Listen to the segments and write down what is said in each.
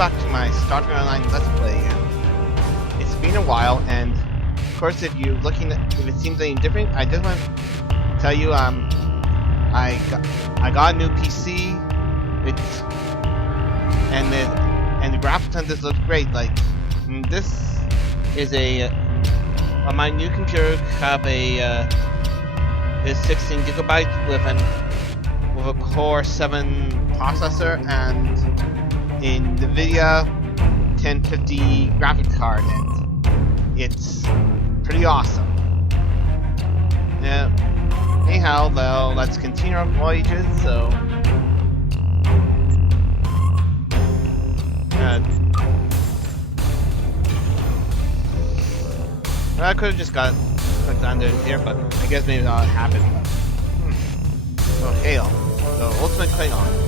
back to my Star Trek Online Let's Play again. It's been a while, and of course, if you're looking at if it seems any different, I just want to tell you I got a new PC. And the graphics on this looks great. Like this is on my new computer have is 16 gigabytes with a Core 7 processor and in NVIDIA 1050 graphics card, and it's pretty awesome. Yeah. Anyhow, though, let's continue our voyages. So, I could have just got clicked under here, but I guess maybe that'll happen. So, hail, the ultimate Klingon.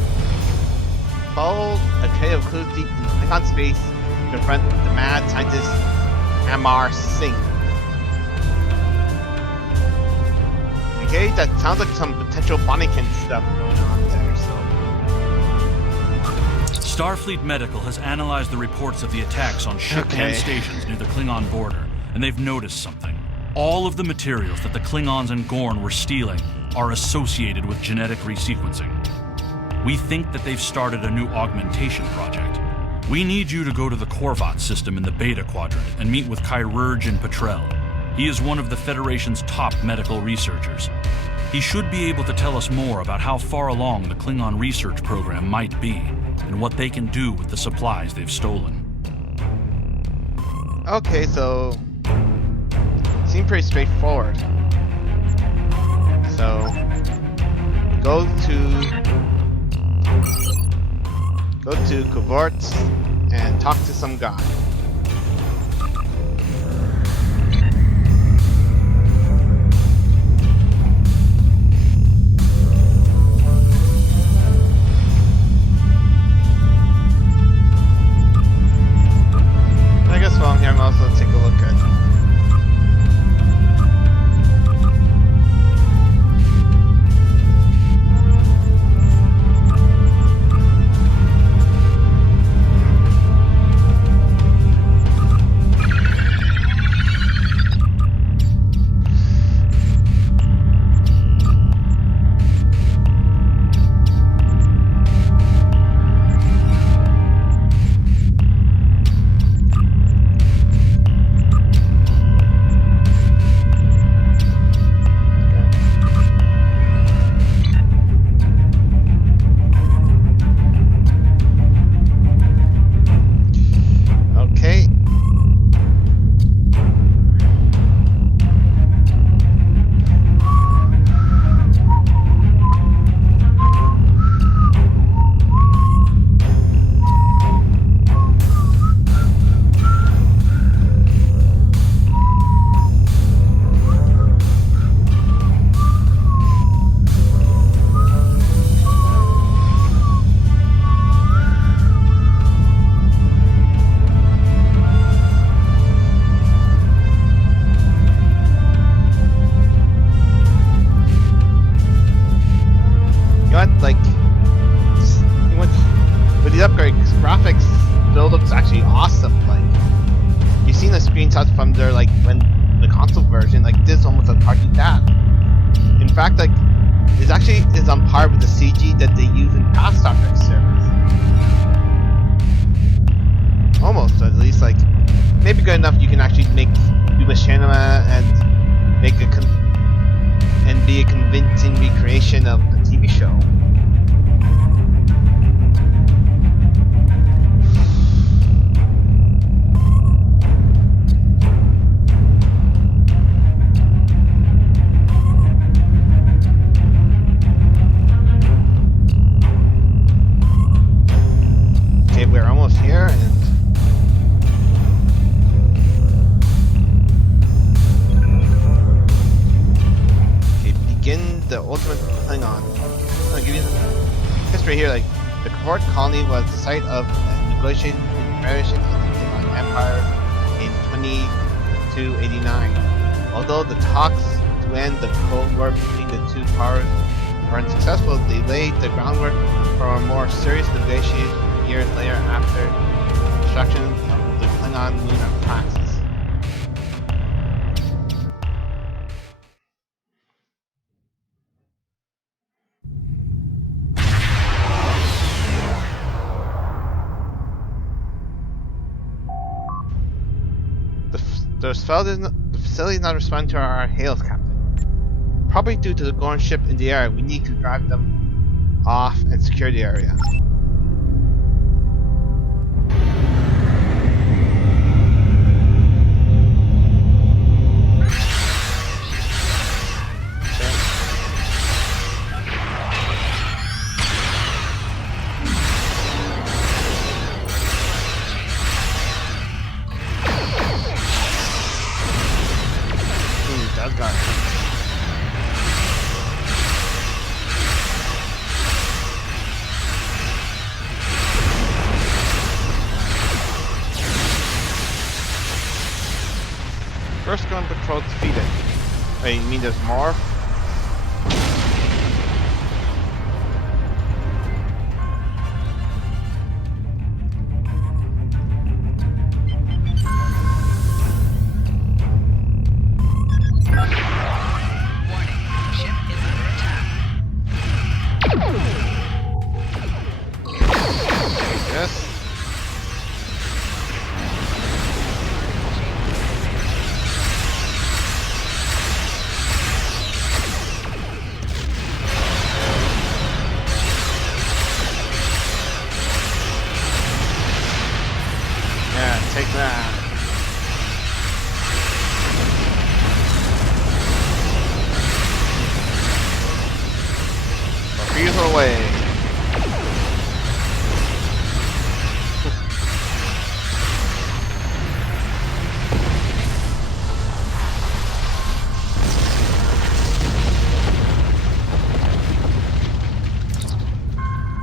Follow a trail of clues deep in Klingon space to confront the mad scientist Amar Singh. Okay, that sounds like some potential Bonnikin stuff going on there, so... Starfleet Medical has analyzed the reports of the attacks on ship and stations near the Klingon border, and they've noticed something. All of the materials that the Klingons and Gorn were stealing are associated with genetic resequencing. We think that they've started a new augmentation project. We need you to go to the Korvat system in the Beta Quadrant and meet with Chirurgeon Petrel. He is one of the Federation's top medical researchers. He should be able to tell us more about how far along the Klingon research program might be, and what they can do with the supplies they've stolen. Okay, so... seems pretty straightforward. So... Go to Coverts and talk to some guy. I guess while I'm here, I'm also take a look at. From their when the console version, like this almost a cartoon that. In fact, like this actually is on par with the CG that they use in past Star Trek series. Almost, at least, like maybe good enough you can actually do machinima and make and be a convincing recreation of the TV show. We're almost here, and okay, begin the ultimate Klingon. I'll give you the history here. Like the Covert colony was the site of negotiations between the Federation and the Klingon Empire in 2289. Although the talks to end the Cold War between the two powers were unsuccessful, they laid the groundwork for a more serious negotiation years later after destruction of the Klingon moon of Praxis. The facility is not responding to our hails, Captain. Probably due to the Gorn ship in the air, we need to drive them off and secure the area. That guy. First gun patrol defeated. Wait, you mean there's more? Take that. Refuse away.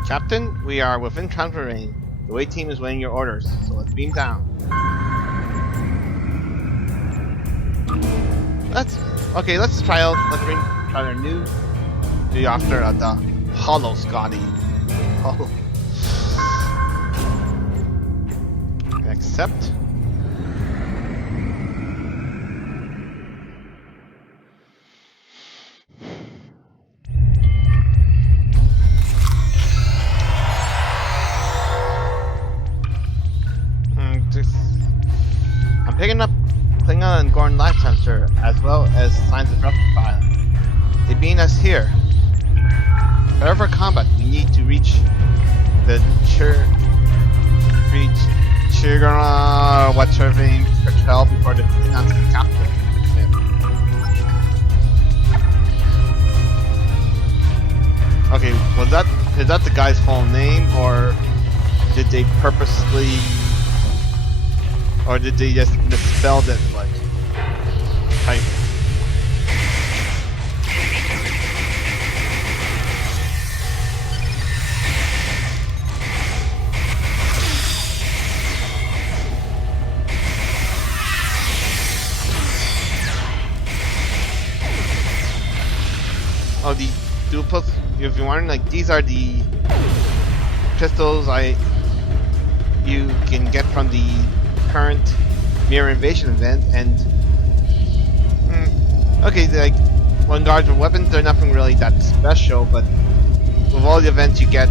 Captain, we are within transfer range. The away team is waiting your orders, so let's beam down. Let's try our new reactor at the Hollow Scotty. Hollow. Accept. I'm picking up Klingon and Gorn life sensor, as well as signs of replica file. They beam us here. However, combat, we need to reach the Chigara What's-Her-Name cartel before the Klingons can capture him. Okay, is that the guy's full name, or did they purposely, or did they just misspell it like type? Oh, the dual, if you're wondering, like, these are the pistols you can get from the current mirror invasion event, and okay, like, when guards with weapons, they're nothing really that special, but with all the events you get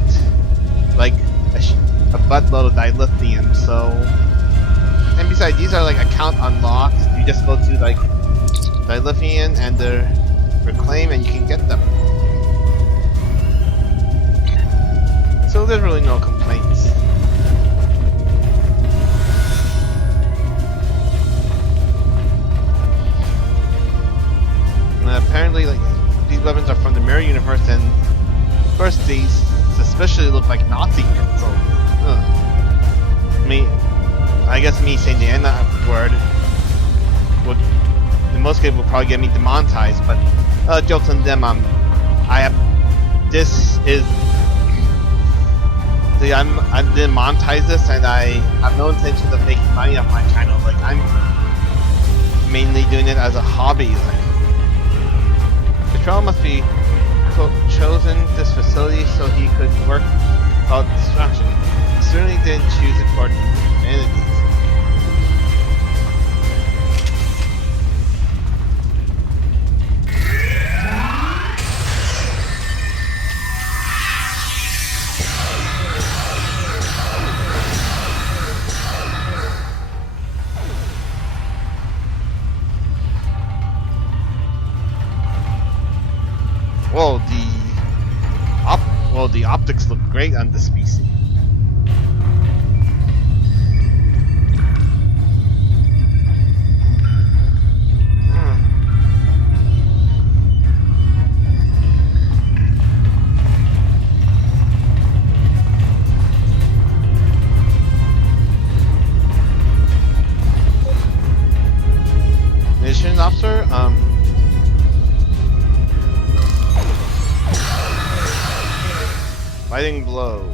like a buttload of dilithium. So, and besides, these are like account unlocks. You just go to like dilithium and the reclaim, and you can get them. So there's really no complaints. Apparently, like, these weapons are from the mirror universe, and of course these suspiciously look like Nazi pencils. I guess me saying the N word would, in most cases, would probably get me demonetized. But jokes on them. I'm didn't monetize this, and I have no intention of making money off my channel. Like, I'm mainly doing it as a hobby. Like, Patrol must be chosen this facility so he could work without distraction. certainly didn't choose it for humanities. Well, the optics look great on this PC. Mission officer, fighting blow.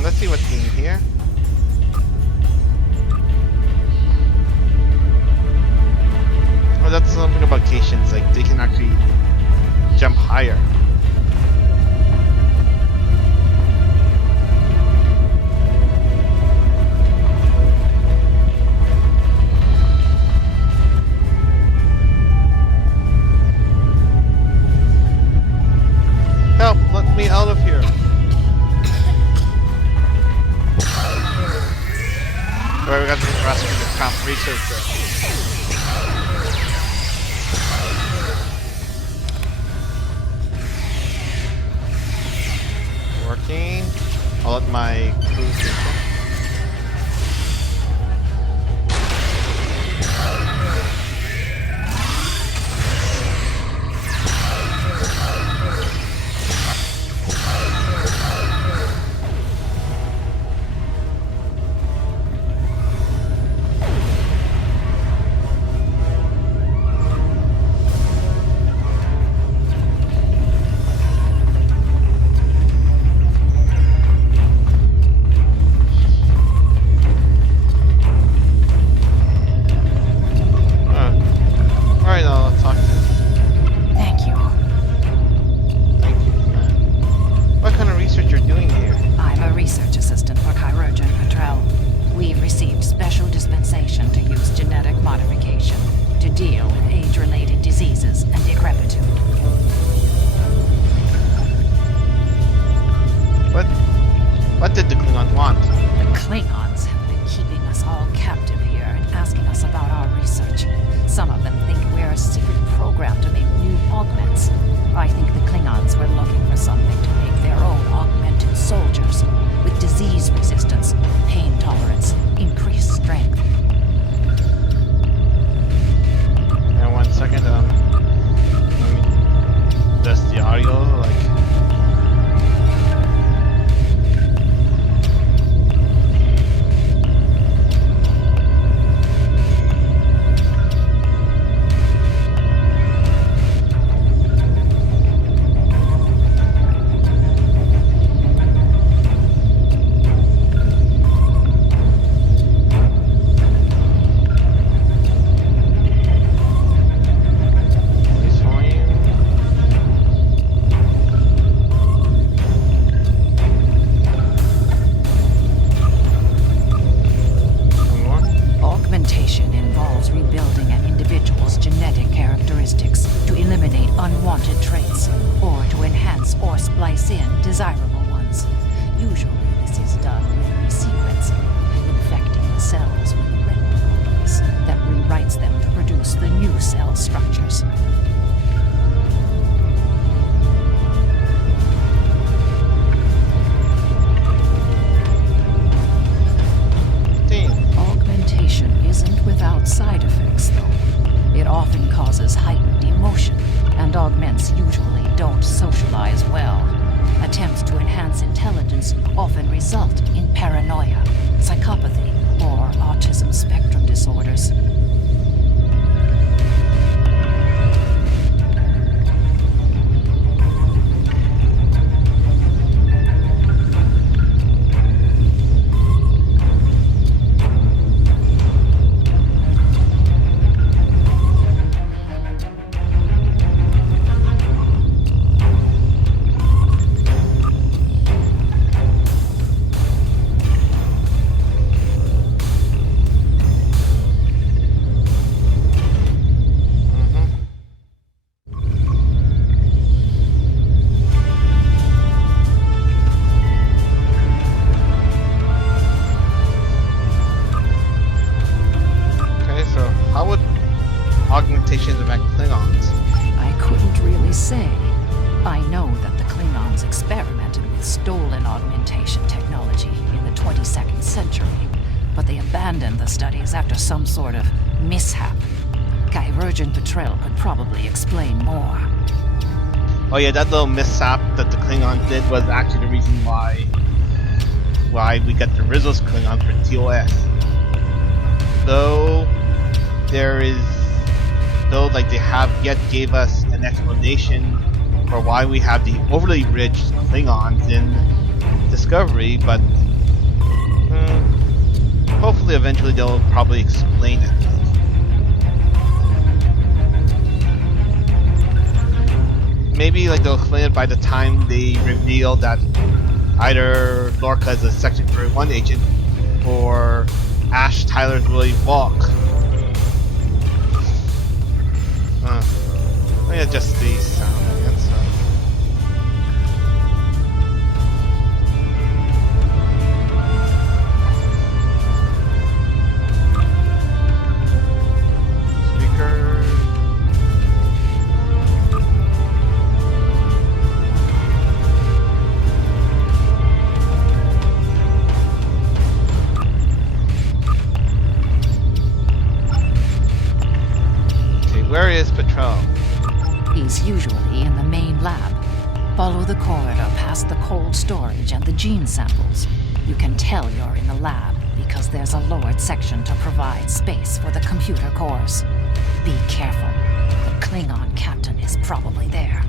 Let's see what's in here. Oh, that's something about Cations, like they can actually jump higher. Help, let me out of here. Alright, we got the rest of the top researcher. Working. I'll let my crew do that. new cell structures. Augmentation isn't without side effects, though. It often causes heightened emotion, and augments usually don't socialize well. Attempts to enhance intelligence often result in paranoia, psychopathy, or autism spectrum disorders. Augmentations affect Klingons? I couldn't really say. I know that the Klingons experimented with stolen augmentation technology in the 22nd century, but they abandoned the studies after some sort of mishap. Chirurgeon Petrel could probably explain more. Oh yeah, that little mishap that the Klingons did was actually the reason why we got the Rizzo's Klingon for TOS. Though they have yet gave us an explanation for why we have the overly rich Klingons in Discovery, but hopefully eventually they'll probably explain it. Maybe they'll explain it by the time they reveal that either Lorca is a Section 31 agent or Ash Tyler's really Walk. Let me adjust the sound again. Speaker. Okay, where is Patrol? He's usually in the main lab. Follow the corridor past the cold storage and the gene samples. You can tell you're in the lab because there's a lowered section to provide space for the computer cores. Be careful. The Klingon captain is probably there.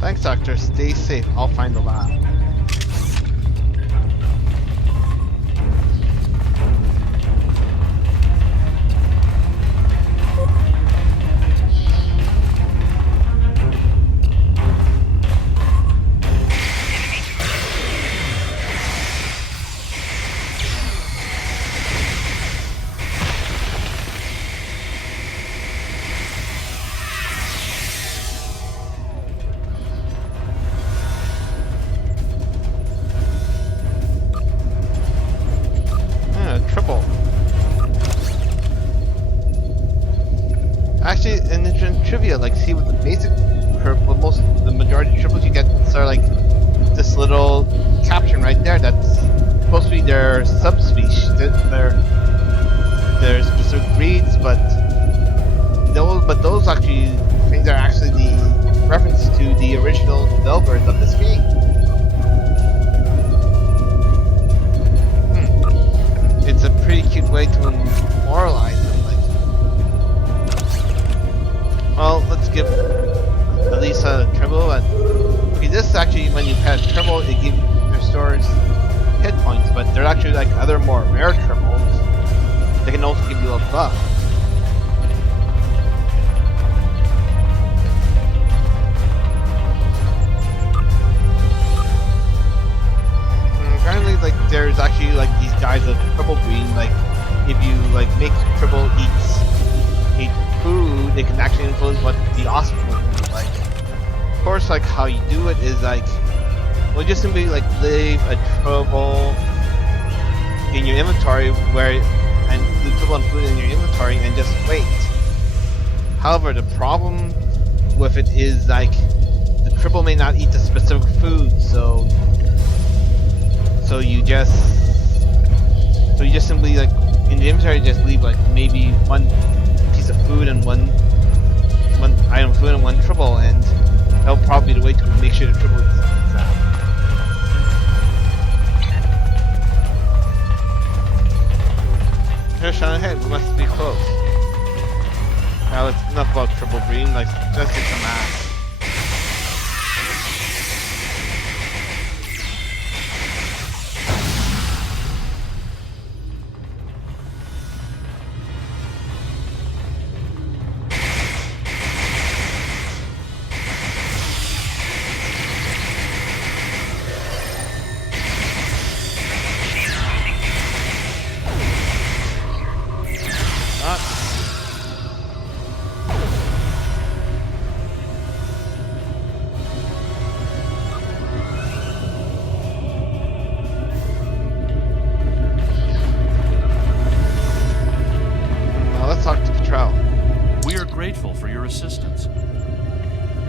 Thanks, Doctor. Stay safe. I'll find the lab. Actually, in trivia, see with the basic, the majority of triples you get are this little caption right there that's supposed to be their subspecies, their specific breeds, but those actually things are actually the reference to the original developers of this game. It's a pretty cute way to memorialize them. Well, let's give Elisa Tribble. Okay, this actually, when you pass Tribble, it restores hit points, but there are actually other more rare Tribbles. They can also give you a buff. Apparently, there's actually these guys with Tribble breeding. If you make Tribble eat food, they can actually influence what the offspring will be like. Of course, how you do it is well, just simply leave a Tribble in your inventory leave Tribble and food in your inventory and just wait. However, the problem with it is like the tribble may not eat the specific food, so you just simply like in the inventory just leave like maybe one piece of food and one item of food and one tribble, and that'll probably be the way to make sure the tribble is out. Here's Sean ahead, we must be close. Now it's enough about triple breeding, like let's get some ass.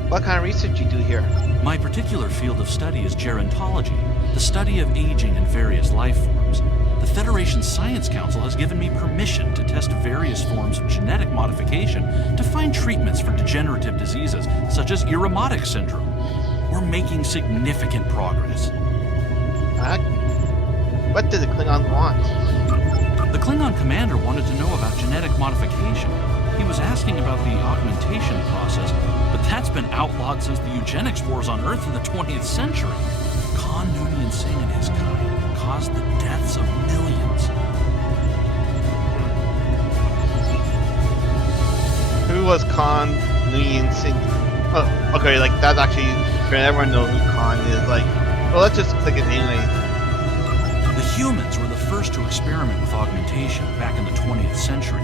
What kind of research you do here? My particular field of study is gerontology, the study of aging in various life forms. The Federation Science Council has given me permission to test various forms of genetic modification to find treatments for degenerative diseases such as Irumodic syndrome. We're making significant progress. What did the Klingon want? The Klingon commander wanted to know about genetic modification. He was asking about the augmentation process, but that's been outlawed since the eugenics wars on Earth in the 20th century. Khan Noonien Singh and his kind caused the deaths of millions. Who was Khan Noonien Singh? Oh, okay, like that's actually, for everyone knows who Khan is, like, well, let's just click it anyway. The humans were the first to experiment with augmentation back in the 20th century.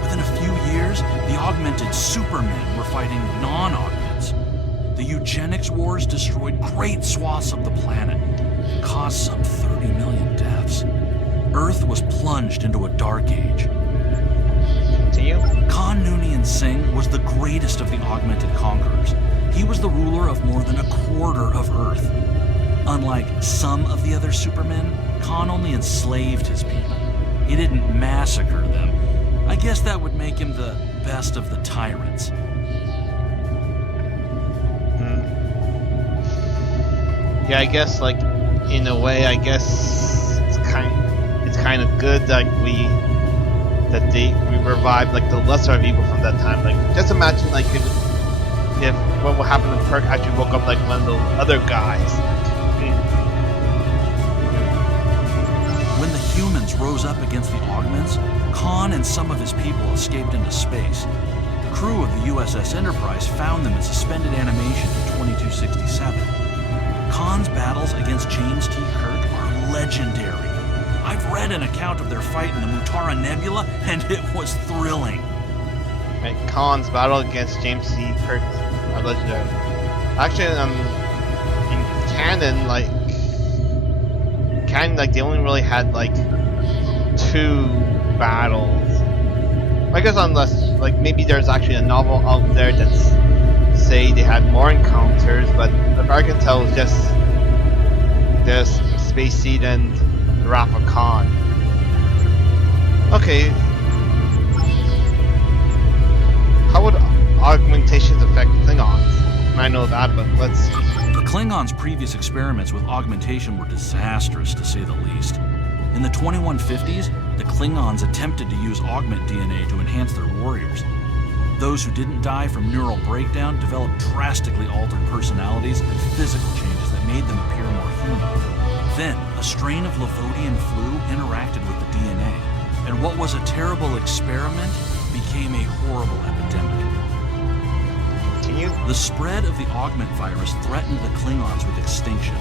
Within a few years, the augmented supermen were fighting non-augments. The eugenics wars destroyed great swaths of the planet, caused some 30 million deaths. Earth was plunged into a dark age. Continue. Khan Noonien Singh was the greatest of the augmented conquerors. He was the ruler of more than a quarter of Earth. Unlike some of the other supermen, Khan only enslaved his people. He didn't massacre them. I guess that would make him the best of the tyrants. Yeah, I guess, like, in a way, I guess it's kind of good that we revived like the lesser of evil from that time. Like, just imagine like if what would happen if Kirk actually woke up like one of those other guys. When the humans rose up against the augments, Khan and some of his people escaped into space. The crew of the USS Enterprise found them in suspended animation in 2267. Khan's battles against James T. Kirk are legendary. I've read an account of their fight in the Mutara Nebula, and it was thrilling. Right, Khan's battle against James T. Kirk are legendary. Actually, in canon, they only really had like 2 battles. I guess unless like maybe there's actually a novel out there that's say they had more encounters, but if I can tell, it's just Space Seed and the Wrath of Khan. Okay. How would augmentations affect Klingons? I know that, but let's see. The Klingons' previous experiments with augmentation were disastrous, to say the least. In the 2150s, the Klingons attempted to use augment DNA to enhance their warriors. Those who didn't die from neural breakdown developed drastically altered personalities and physical changes that made them appear more human. Then, a strain of Lavodian flu interacted with the DNA, and what was a terrible experiment became a horrible epidemic. The spread of the augment virus threatened the Klingons with extinction.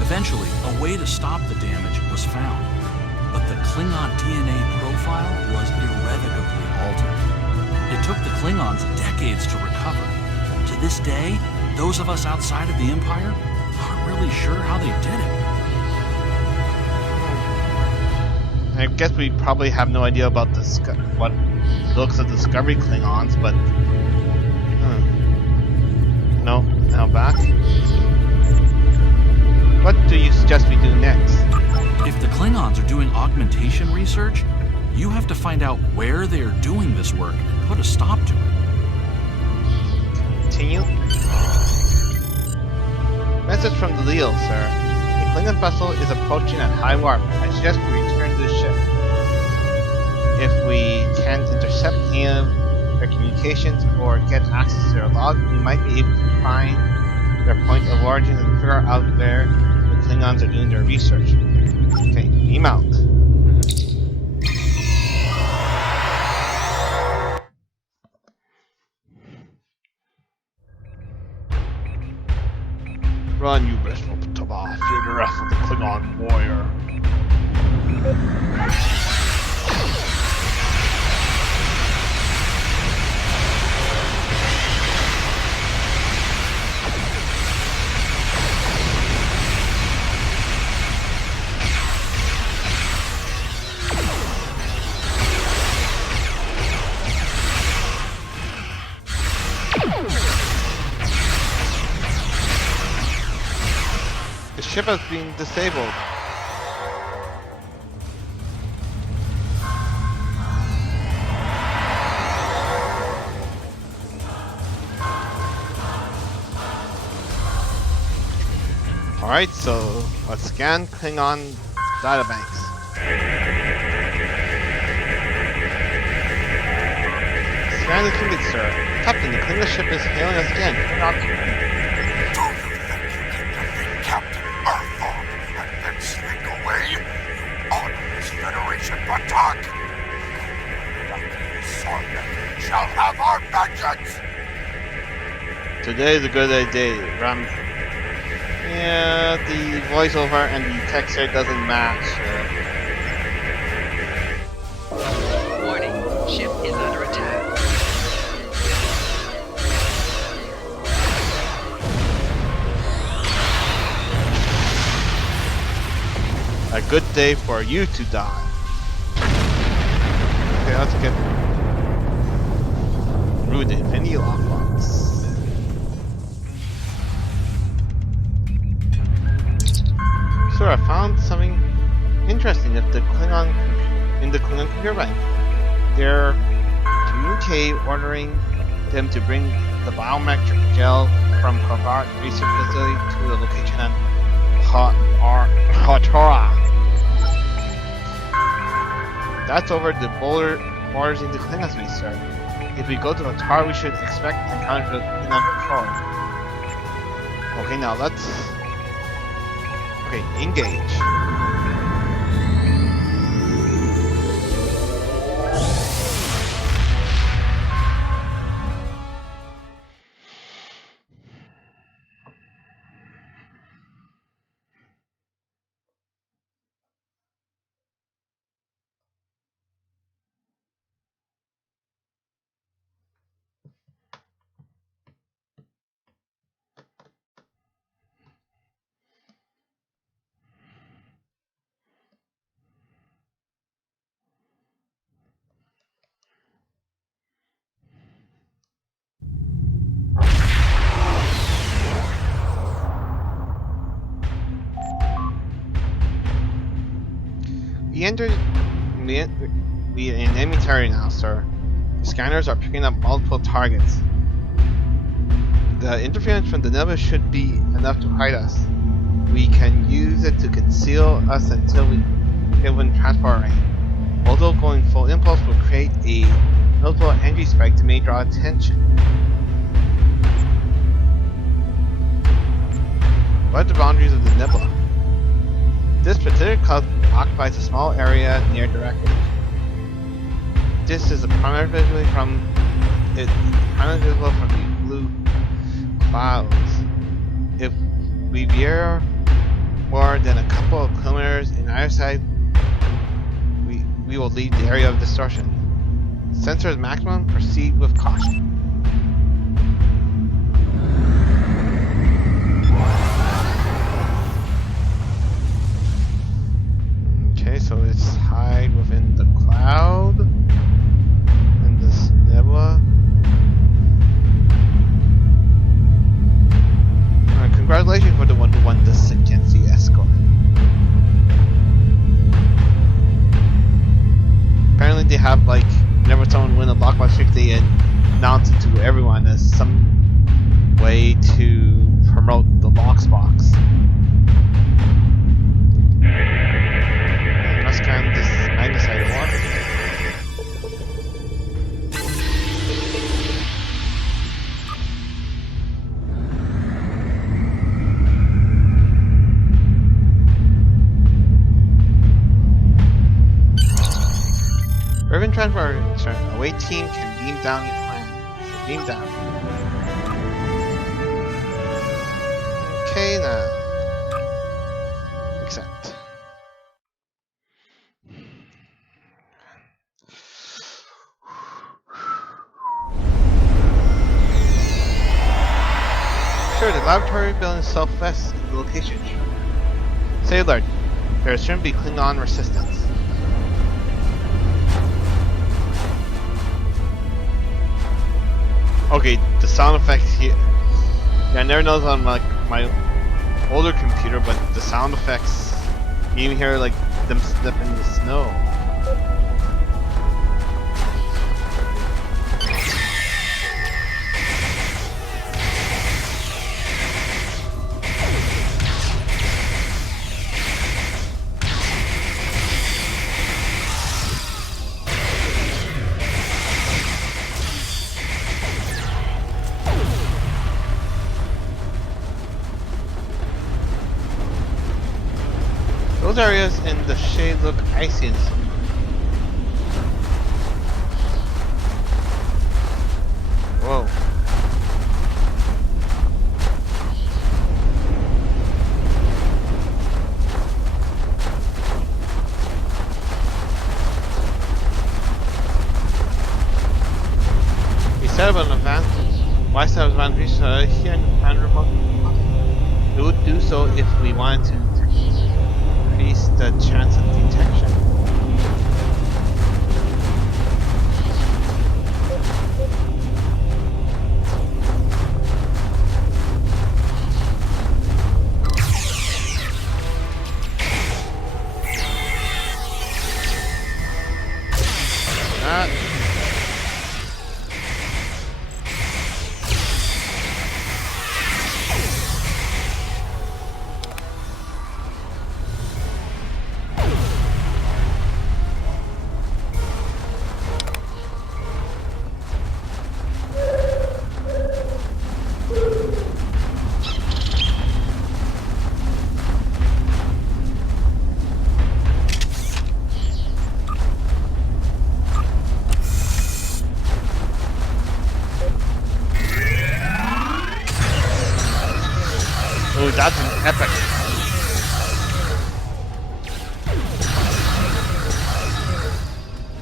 Eventually, a way to stop the damage was found, but the Klingon DNA profile was irrevocably altered. It took the Klingons decades to recover. To this day, those of us outside of the Empire aren't really sure how they did it. I guess we probably have no idea about what looks of Discovery Klingons, but suggest we do next? If the Klingons are doing augmentation research, you have to find out where they are doing this work and put a stop to it. Continue. Message from the Leo, sir. A Klingon vessel is approaching at high warp. I suggest we return to the ship. If we can't intercept any of their communications or get access to their log, we might be able to find their point of origin and figure out where the Klingons are doing their research. Okay, beam out. Run, you wasteful Tabah. Fear the wrath of the Klingon warrior. The ship has been disabled. Alright, so let's scan Klingon databanks. Scan the Klingon, sir. Captain, the Klingon ship is hailing us again. Turn off the Captain Arthur and then sneak away? You honorless Federation buttock! Sorna shall have our vengeance! Today's a good day, Ram. Yeah, the voiceover and the text here doesn't match. Warning, ship is under attack. A good day for you to die. Okay, let's get through the Infinity Lockbox. So I found something interesting at the Klingon in the Klingon computer bank. They're communicating, ordering them to bring the biometric gel from Covert Research Facility to the location at Hatora. That's over the borders in the Klingon space, sir. If we go to Hatora, we should expect to encounter the Klingon patrol. Okay, now let's... Okay, engage. We in enemy territory now, sir. The scanners are picking up multiple targets. The interference from the nebula should be enough to hide us. We can use it to conceal us until we get within transport range. Although going full impulse will create a notable energy spike that may draw attention. What are the boundaries of the nebula? This particular cloud occupies a small area near direct ridge. This is primarily visible from the blue clouds. If we veer more than a couple of kilometers in either side, we will leave the area of distortion. Sensors maximum, proceed with caution. Okay, so it's hide within the cloud and this nebula. Congratulations for the one who won this against the escort. everyone as some way to promote the Locksbox. Let's scan this magnesite ore. Urban transport concern. Away team can beam down your plan. So beam down. Okay now. Accept. Sure, the laboratory building southwest is the location. Say alert. There shouldn't be Klingon resistance. Okay, the sound effects here. Yeah, I never noticed on like my older computer, but the sound effects, you even hear like them step in the snow. Those areas in the shade look icy and some. Whoa. We set up an advantage. Why set up an advantage here and remote? It would do so if we wanted to increase the chance of detection. Oh, that's an epic.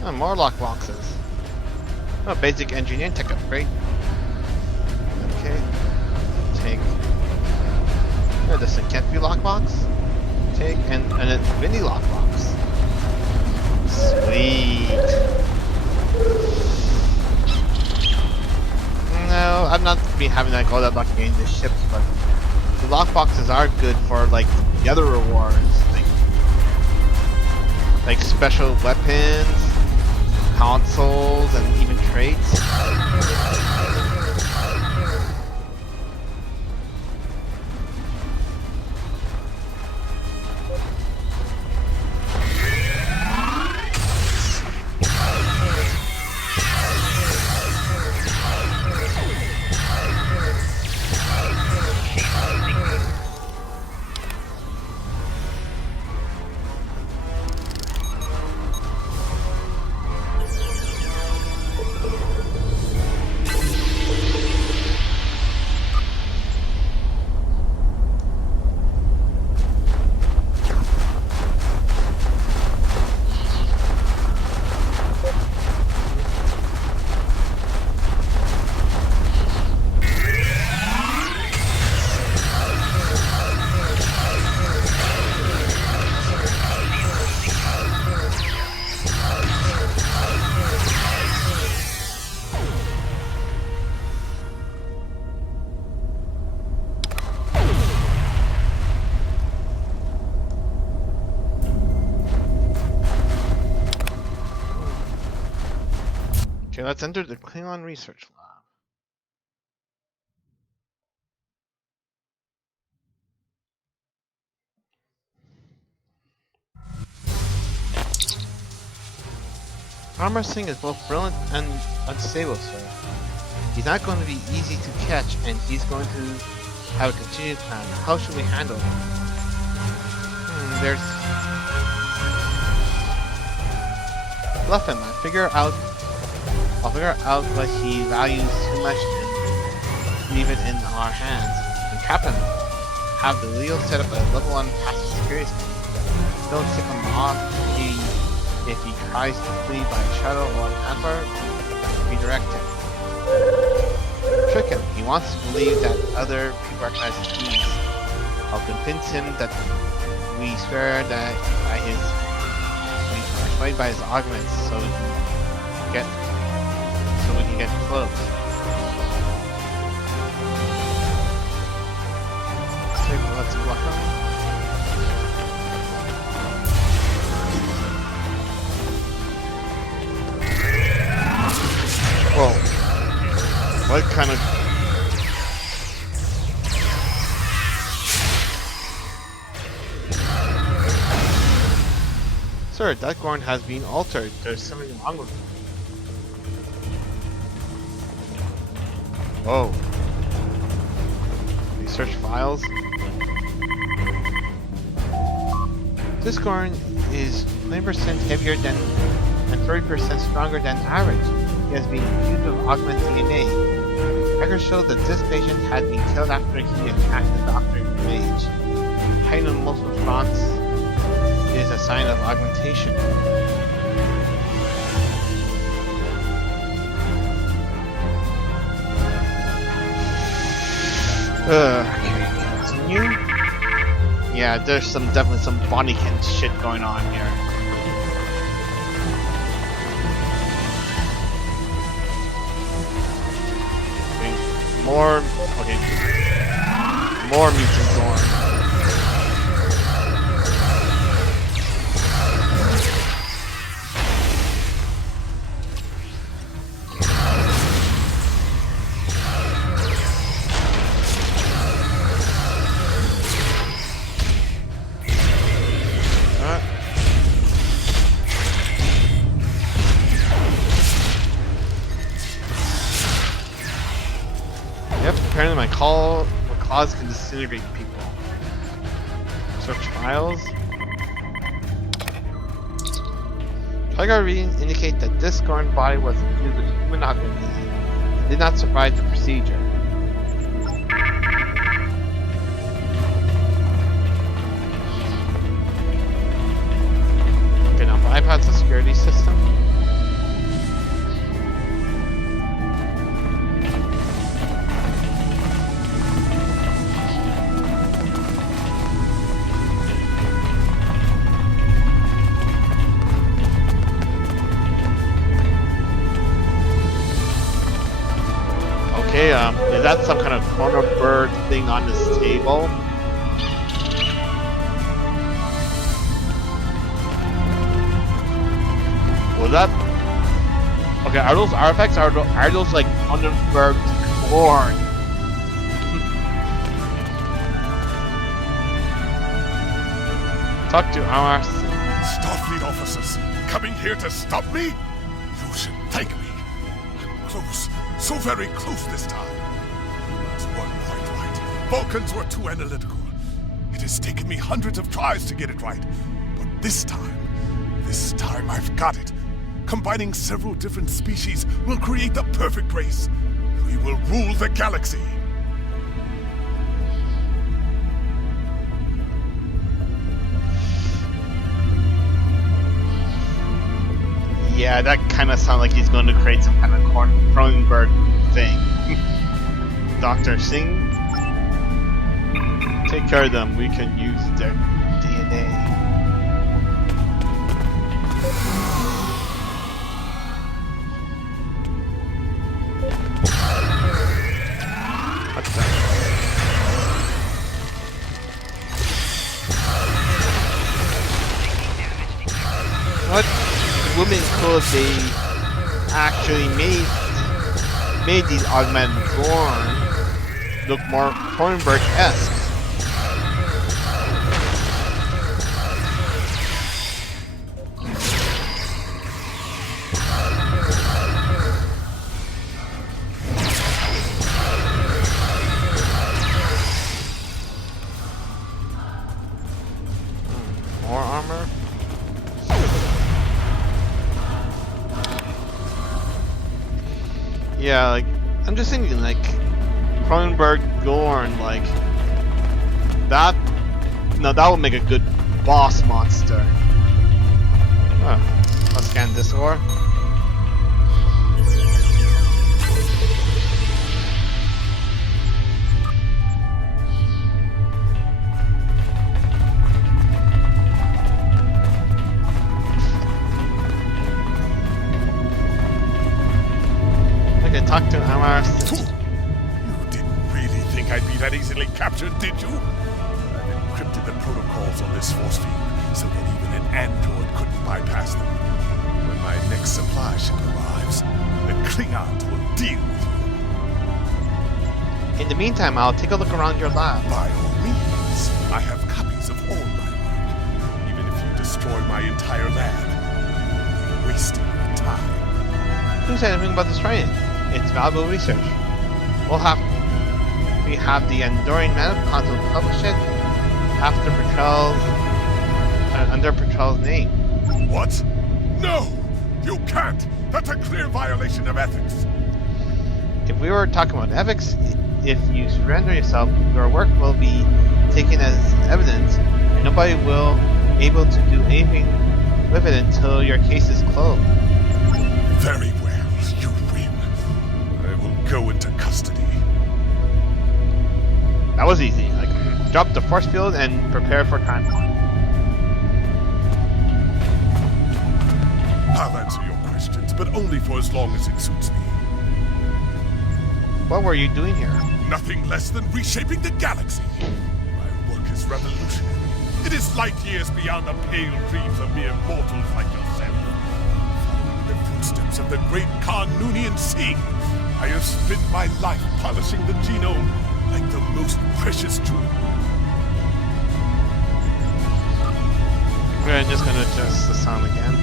Oh, more lock boxes. Oh, basic engineering tech upgrade. Okay. Take. Oh, this can't be lockbox. Take and a mini lockbox. Sweet. No, I'm not been having like all that luck getting the ships, but the lockboxes are good for like the other rewards, like special weapons, consoles, and even traits. Okay, let's enter the Klingon research lab. Armor Singh is both brilliant and unstable, sir. He's not going to be easy to catch, and he's going to have a continued plan. How should we handle him? Bluff him. I'll figure out what he values too much and leave it in our hands. And trap him. Have the Leo set up a level 1 passive security. Don't tip him off if he tries to flee by shadow or pamper. Redirect him. Trick him. He wants to believe that other people recognize his keys. I'll convince him that we swear that we are swayed by his arguments, so we can get close. Okay, well, let's bluff him. Whoa. What kind of... Sir, that Gorn has been altered. There's something wrong with it. Whoa. Research files. This Gorn is 20% heavier than and 30% stronger than average. He has been infused with augmented DNA. Records show that this patient had been killed after he attacked the doctor in rage. Pain on multiple fronts is a sign of augmentation. Can we continue? Yeah, there's definitely some Bonniekin shit going on here. More mutant Gorn. Apparently my claws can disintegrate people. Search files. Tiger readings indicate that this Gorn body was infused with human augmentation and did not survive the procedure. Okay, now bypass the security system. Okay, is that some kind of Cronenberg thing on this table? Was that... Okay, are those artifacts, are those like Cronenberg Gorn? Talk to our... Starfleet officers, coming here to stop me? You should thank me. I'm close. So very close this time. That's one point right. Vulcans were too analytical. It has taken me hundreds of tries to get it right. But this time I've got it. Combining several different species will create the perfect race. We will rule the galaxy. Yeah, that kind of sounds like he's going to create some kind of Cronenberg thing. Dr. Singh, take care of them. We can use their DNA. What the? What? Women could they actually made these augmented Gorn look more Cronenberg-esque. Yeah, like I'm just thinking, like Cronenberged Gorn, like that. No, that would make a good boss monster. Oh, let's scan this ore. Talk to Amars. You didn't really think I'd be that easily captured, did you? I've encrypted the protocols on this force field so that even an android couldn't bypass them. When my next supply ship arrives, the Klingons will deal with you. In the meantime, I'll take a look around your lab. By all means, I have copies of all my work. Even if you destroy my entire lab, you're wasting your time. Who said anything about destroying it? It's valuable research. We have the Enduring Medical Council publish it after Patrol's under Patrol's name. What? No! You can't! That's a clear violation of ethics! If we were talking about ethics, if you surrender yourself, your work will be taken as evidence, and nobody will be able to do anything with it until your case is closed. Very well. Go into custody. That was easy. Like, drop the force field and prepare for transport. I'll answer your questions, but only for as long as it suits me. What were you doing here? Nothing less than reshaping the galaxy. My work is revolutionary. It is light years beyond the pale dreams of mere mortals like yourself. Following the footsteps of the great Khan Noonien Singh, I have spent my life polishing the genome like the most precious jewel. We're just gonna adjust the sound again.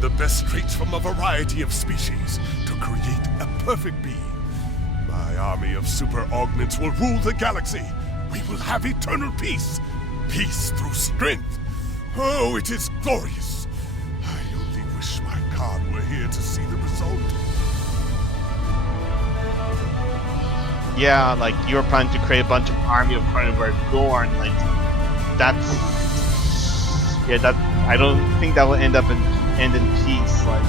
The best traits from a variety of species to create a perfect being. My army of super augments will rule the galaxy. We will have eternal peace. Peace through strength. Oh, it is glorious. I only wish my Khan were here to see the result. Yeah, like you're planning to create a bunch of army of Cronenberged Gorn. Like that's I don't think that will end in peace. Like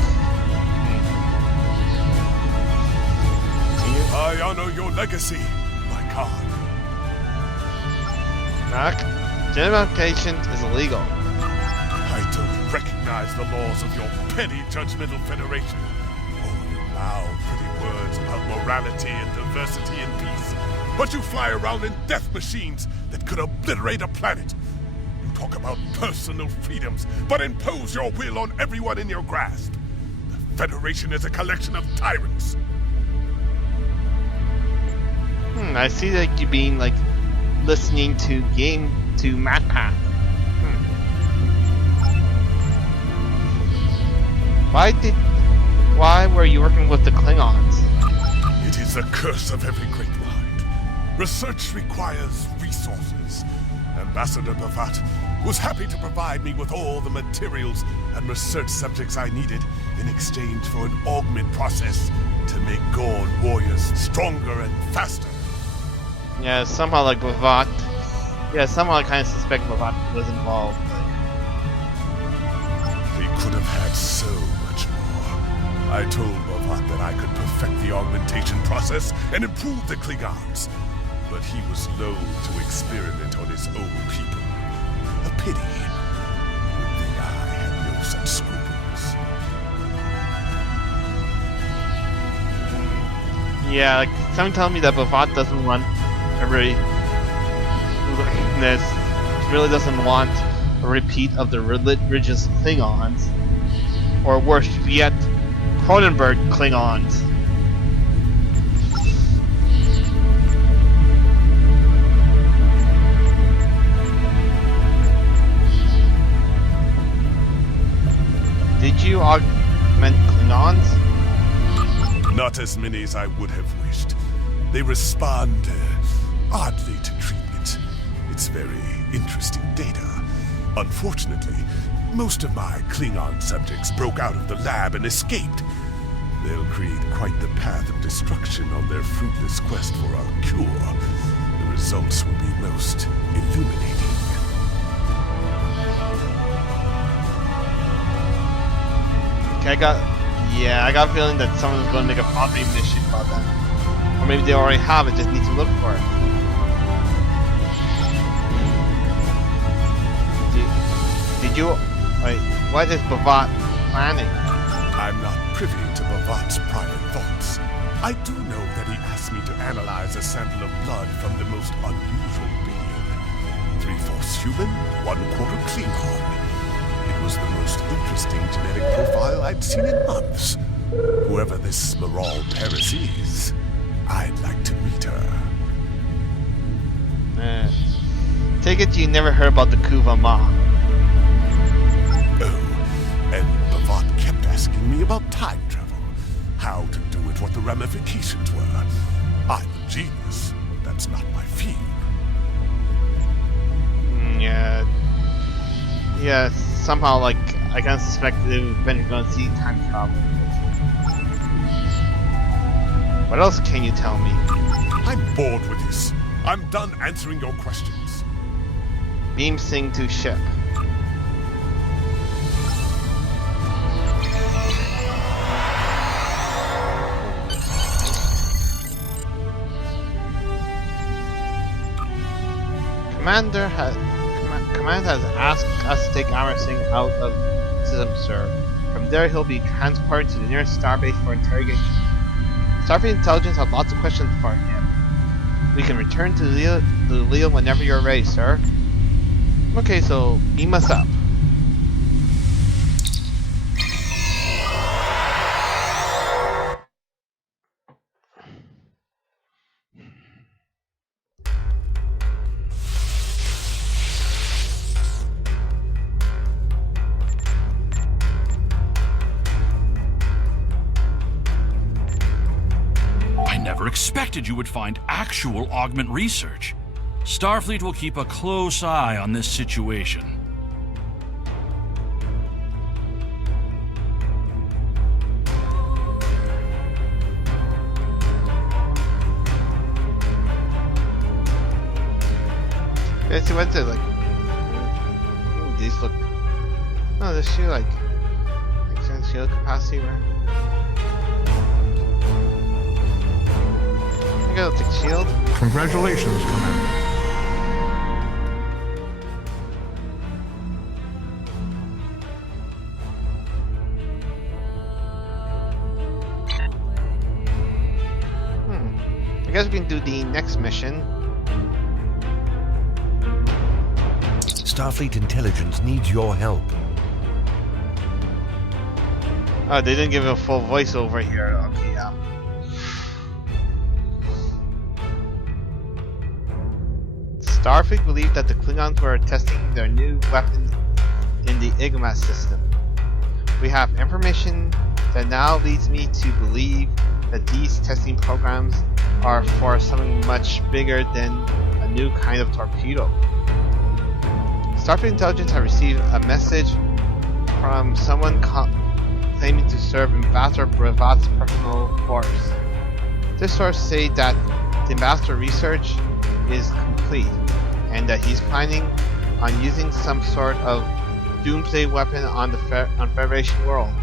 I honor your legacy, my Khan. Gentrification is illegal. I don't recognize the laws of your petty judgmental federation. Oh, you loud, pretty words about morality and diversity and peace. But you fly around in death machines that could obliterate a planet. You talk about personal freedoms, but impose your will on everyone in your grasp. The Federation is a collection of tyrants. I see that you've been like listening to MatPath. Why were you working with the Klingons? It is a curse of every great mind. Research requires resources. Ambassador Bavat was happy to provide me with all the materials and research subjects I needed in exchange for an augment process to make Gorn warriors stronger and faster. Yeah, somehow like Bavat. Yeah, somehow I kind of suspect Bavat was involved. He could have had so much more. I told Bavat that I could perfect the augmentation process and improve the Klingons. But he was loath to experiment on his own people. A pity. Good thing I had no such scruples. Yeah, like someone telling me that Bavat doesn't want everybody really doesn't want a repeat of the religious Klingons, or worse yet, Cronenberged Klingons. Did you augment Klingons? Not as many as I would have wished. They respond oddly to treatment. It's very interesting data. Unfortunately, most of my Klingon subjects broke out of the lab and escaped. They'll create quite the path of destruction on their fruitless quest for a cure. The results will be most illuminating. Okay, I got a feeling that someone's going to make a pottery mission about that. Or maybe they already have it, just need to look for it. Did you... Wait, what is Bavat planning? I'm not privy to Bavat's private thoughts. I do know that he asked me to analyze a sample of blood from the most unusual being. 3/4 human, 1/4 Klingon. It was the most interesting genetic profile I'd seen in months. Whoever this Maral Paris is, I'd like to meet her. Take it you never heard about the Kuva Ma. Oh, and Bavat kept asking me about time travel. How to do it, what the ramifications were. I'm a genius, but that's not my field. Yeah, somehow, like, I kind of suspect they were going to see time travel. What else can you tell me? I'm bored with this. I'm done answering your questions. Beam Sing to ship. Command has asked us to take Amar Singh out of the system, sir. From there, he'll be transported to the nearest starbase for interrogation. Starfleet Intelligence have lots of questions for him. We can return to Leo whenever you're ready, sir. Okay, so beam us up. Expected you would find actual augment research. Starfleet will keep a close eye on this situation. Yeah, see what's it like? Ooh, these look. Oh, this shield like extends shield capacity, right? I'll take shield. Congratulations, Commander. I guess we can do the next mission. Starfleet Intelligence needs your help. Oh, they didn't give a full voiceover here. Okay, yeah. Starfleet believed that the Klingons were testing their new weapon in the Igma system. We have information that now leads me to believe that these testing programs are for something much bigger than a new kind of torpedo. Starfleet Intelligence has received a message from someone claiming to serve Ambassador Brevat's personal force. This source says that the Ambassador research is complete, and that he's planning on using some sort of doomsday weapon on Federation world.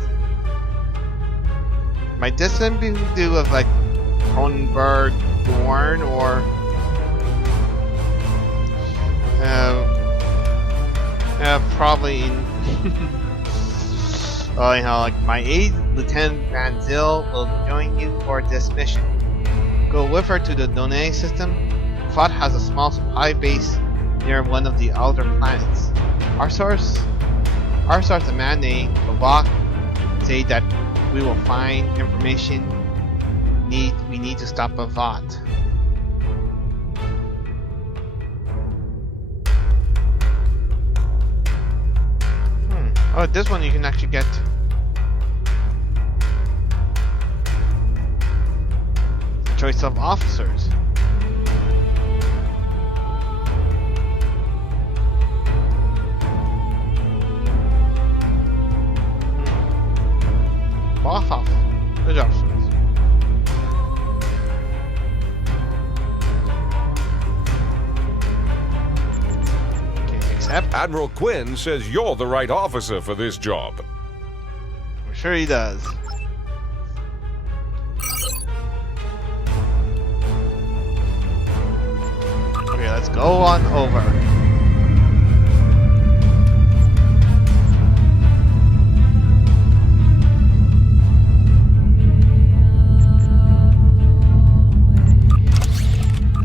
Might this then be to do with like Cronenberged Gorn or probably oh, you know, like my aide, Lieutenant Van Zyl, will join you for this mission. Go with her to the Donay system, Vought has a small supply base near one of the outer planets. Our source, a man named Vought, say that we will find information we need to stop Vought. Oh, this one you can actually get. Choice of officers. Boss off. Good officers. Okay, accept. Admiral Quinn says you're the right officer for this job. I'm sure he does. Okay, let's go on over.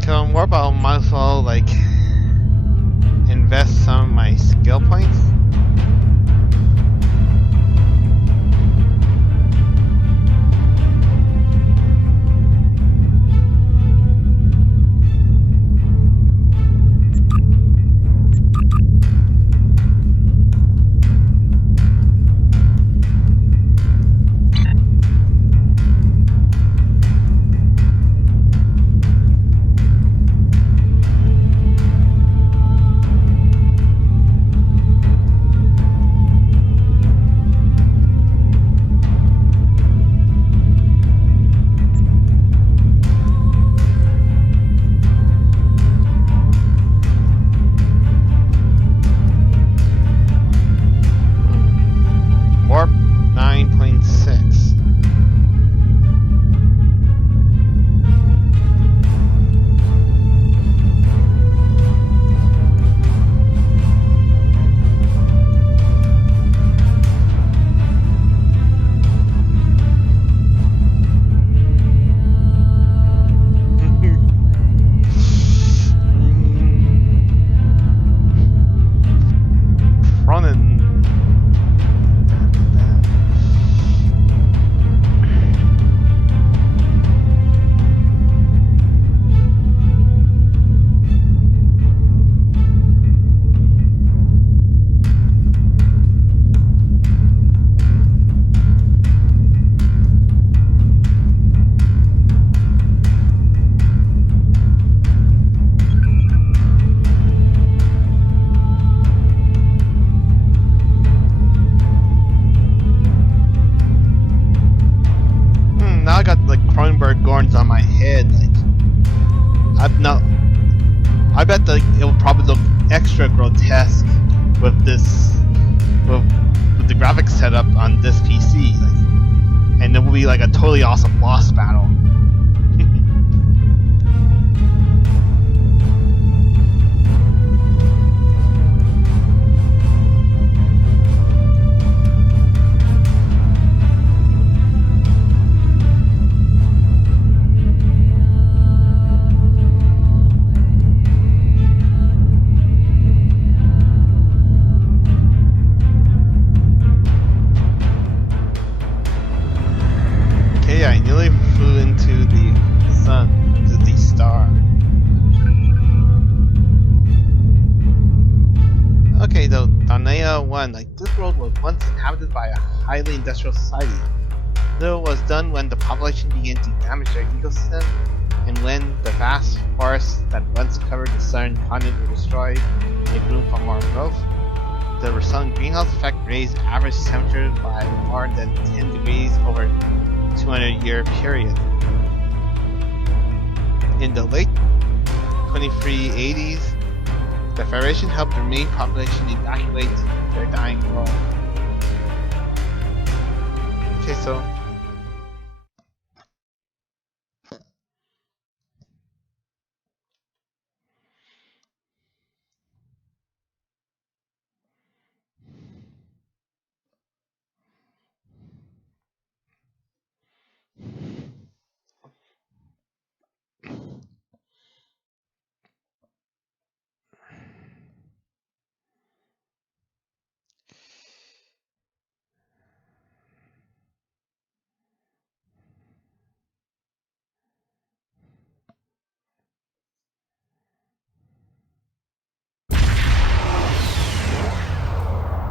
So more about might as well like invest some of my skill points. Warp 9.6. Cronenberged. Now I got like Cronenberged Gorns on my head. Like, I bet like it will probably look extra grotesque with this, with the graphics setup on this PC. Like, and it will be like a totally awesome boss battle. Okay, I nearly flew into the sun, into the star. Okay, though, Donea 1, like, this world was once inhabited by a highly industrial society. Little was done when the population began to damage their ecosystem, and when the vast forests that once covered the southern continent were destroyed, make room for more growth. The resulting greenhouse effect raised average temperature by more than 10 degrees over 200-year period. In the late 2380s, the Federation helped the remaining population evacuate their dying world. Okay, so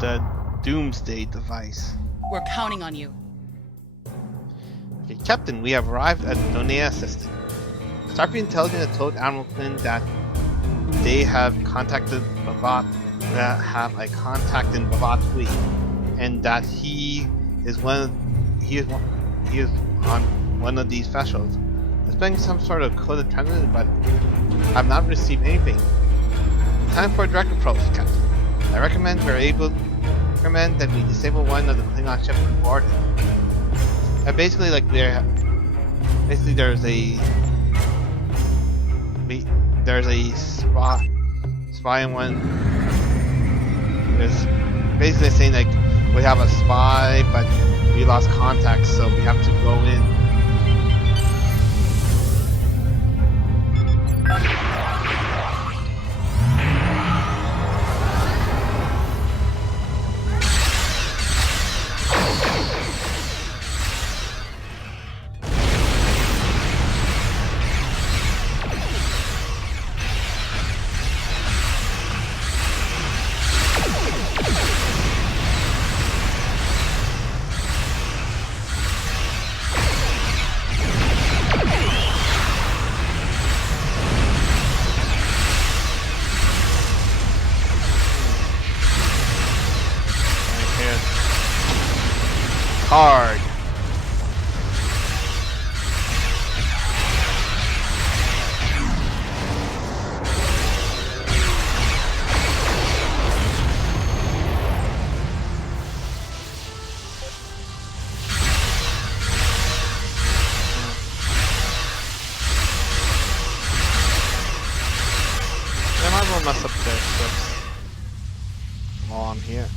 the Doomsday device. We're counting on you. Okay, Captain, we have arrived at Donea System. Starfleet Intelligence has told Admiral Quinn that they have contacted Bavat, have a contact in Bavat Fleet, and that he is on one of these vessels. There's been some sort of coded transmission, but I've not received anything. Time for a direct approach, Captain. I recommend that we disable one of the Klingon ships on board. And basically, like there's a spy in one. There's basically saying like we have a spy, but we lost contact, so we have to go in. Hard. I might as well mess up their ships while I'm here.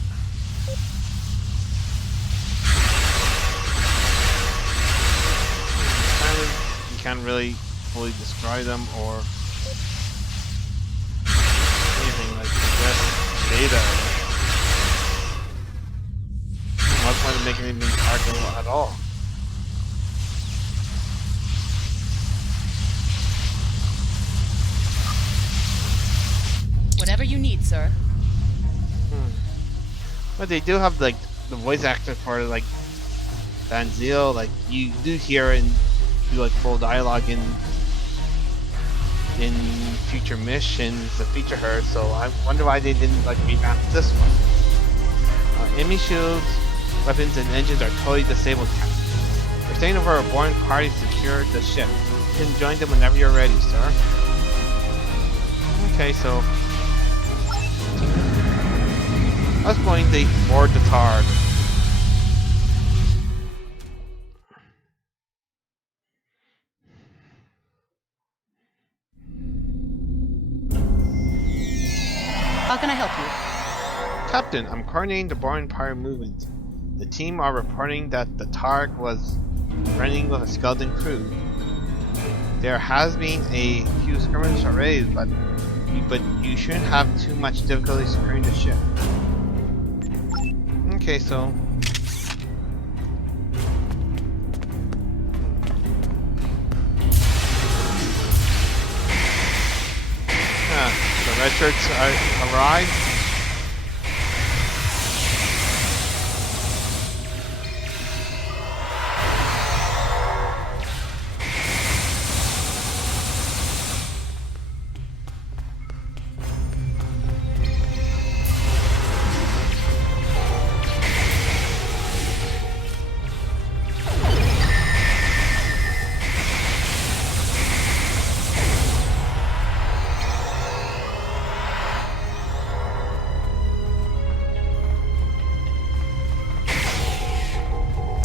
Can't really fully destroy them or anything like this data. What's the point of making anything targetable at all? Whatever you need, sir. But they do have like the voice actor for like Van Ziel, like you do hear and do like full dialogue in future missions to feature her, so I wonder why they didn't like revamp this one. Enemy shields, weapons, and engines are totally disabled, Captain. We're staying over a boring party to secure the ship. You can join them whenever you're ready, sir. Okay, so let's going to board the Targ. How can I help you? Captain, I'm coordinating the Born Empire movement. The team are reporting that the Targ was running with a skeleton crew. There has been a few skirmishes already, but you shouldn't have too much difficulty securing the ship. Okay, so the red shirts arrived.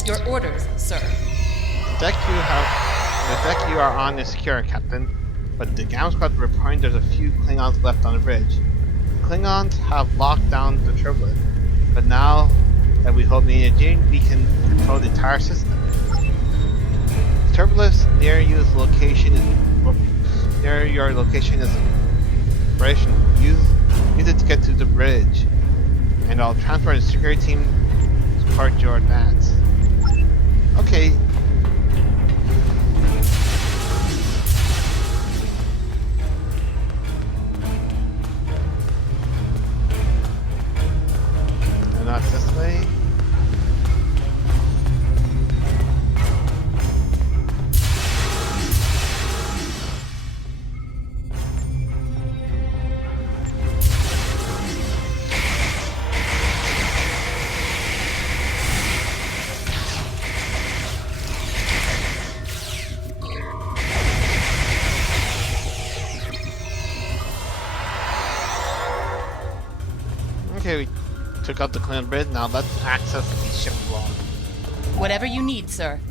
Your orders, sir. The deck you are on is secure, Captain, but the Gamma Squad reporting there's a few Klingons left on the bridge. The Klingons have locked down the turbulent, but now that we hold the engine, we can control the entire system. The turbulence near your location is operational. Use it to get to the bridge, and I'll transport the security team to support your advance. Okay. Okay, we took out the Klingon bridge. Now let's access the ship log. Whatever you need, sir.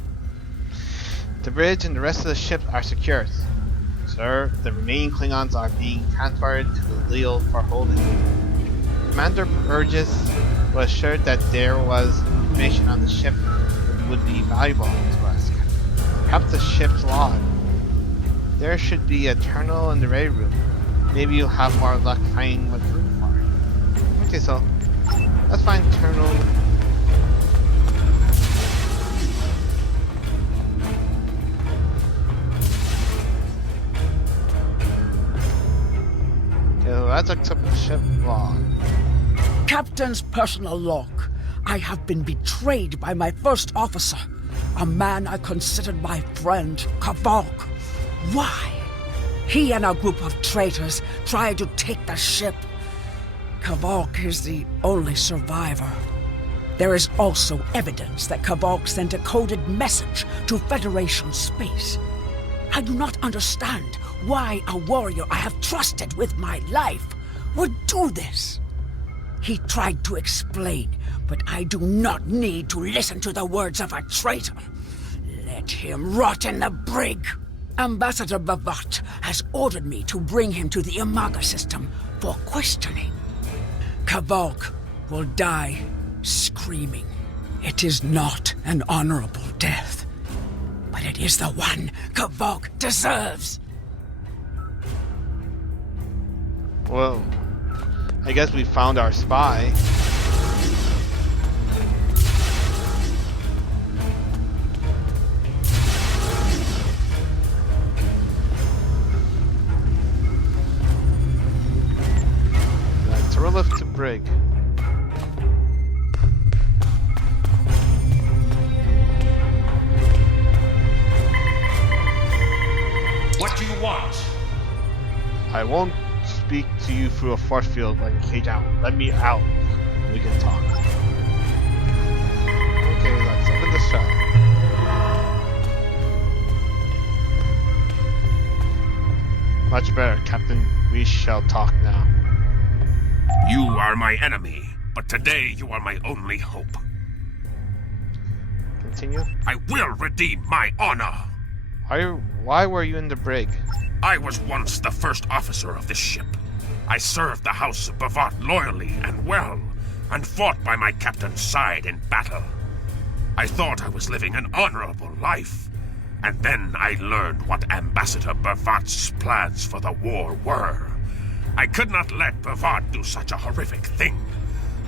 The bridge and the rest of the ship are secure. Sir, the remaining Klingons are being transferred to the Leo for holding. Commander Burgess was assured that there was information on the ship that would be valuable to us. Perhaps the ship's log. There should be a terminal in the ready room. Maybe you'll have more luck finding what's room for. Okay, so let's find the terminal. Let's accept the ship log. Captain's personal log. I have been betrayed by my first officer, a man I considered my friend, Kavok. Why? He and a group of traitors tried to take the ship. Kavok is the only survivor. There is also evidence that Kavok sent a coded message to Federation space. I do not understand why a warrior I have trusted with my life would do this. He tried to explain, but I do not need to listen to the words of a traitor. Let him rot in the brig. Ambassador Bavat has ordered me to bring him to the Imaga system for questioning. Kavok will die screaming. It is not an honorable death, but it is the one Kavok deserves. Whoa. I guess we found our spy. Let's lift to brig. What do you want? I won't speak to you through a force field like cage out. Let me out. We can talk. Okay, let's open the shop. Much better, Captain. We shall talk now. You are my enemy, but today you are my only hope. Continue. I will redeem my honor. Why were you in the brig? I was once the first officer of this ship. I served the House of Bavat loyally and well, and fought by my captain's side in battle. I thought I was living an honorable life, and then I learned what Ambassador Bavat's plans for the war were. I could not let Bavat do such a horrific thing.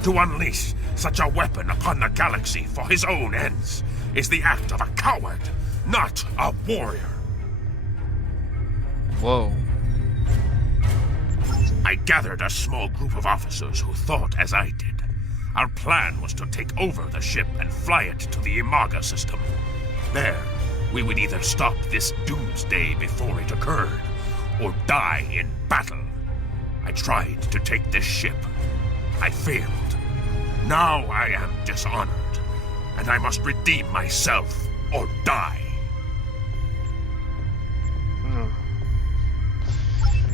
To unleash such a weapon upon the galaxy for his own ends is the act of a coward, not a warrior. Whoa. I gathered a small group of officers who thought as I did. Our plan was to take over the ship and fly it to the Imaga system. There, we would either stop this doomsday before it occurred, or die in battle. I tried to take this ship. I failed. Now I am dishonored, and I must redeem myself or die.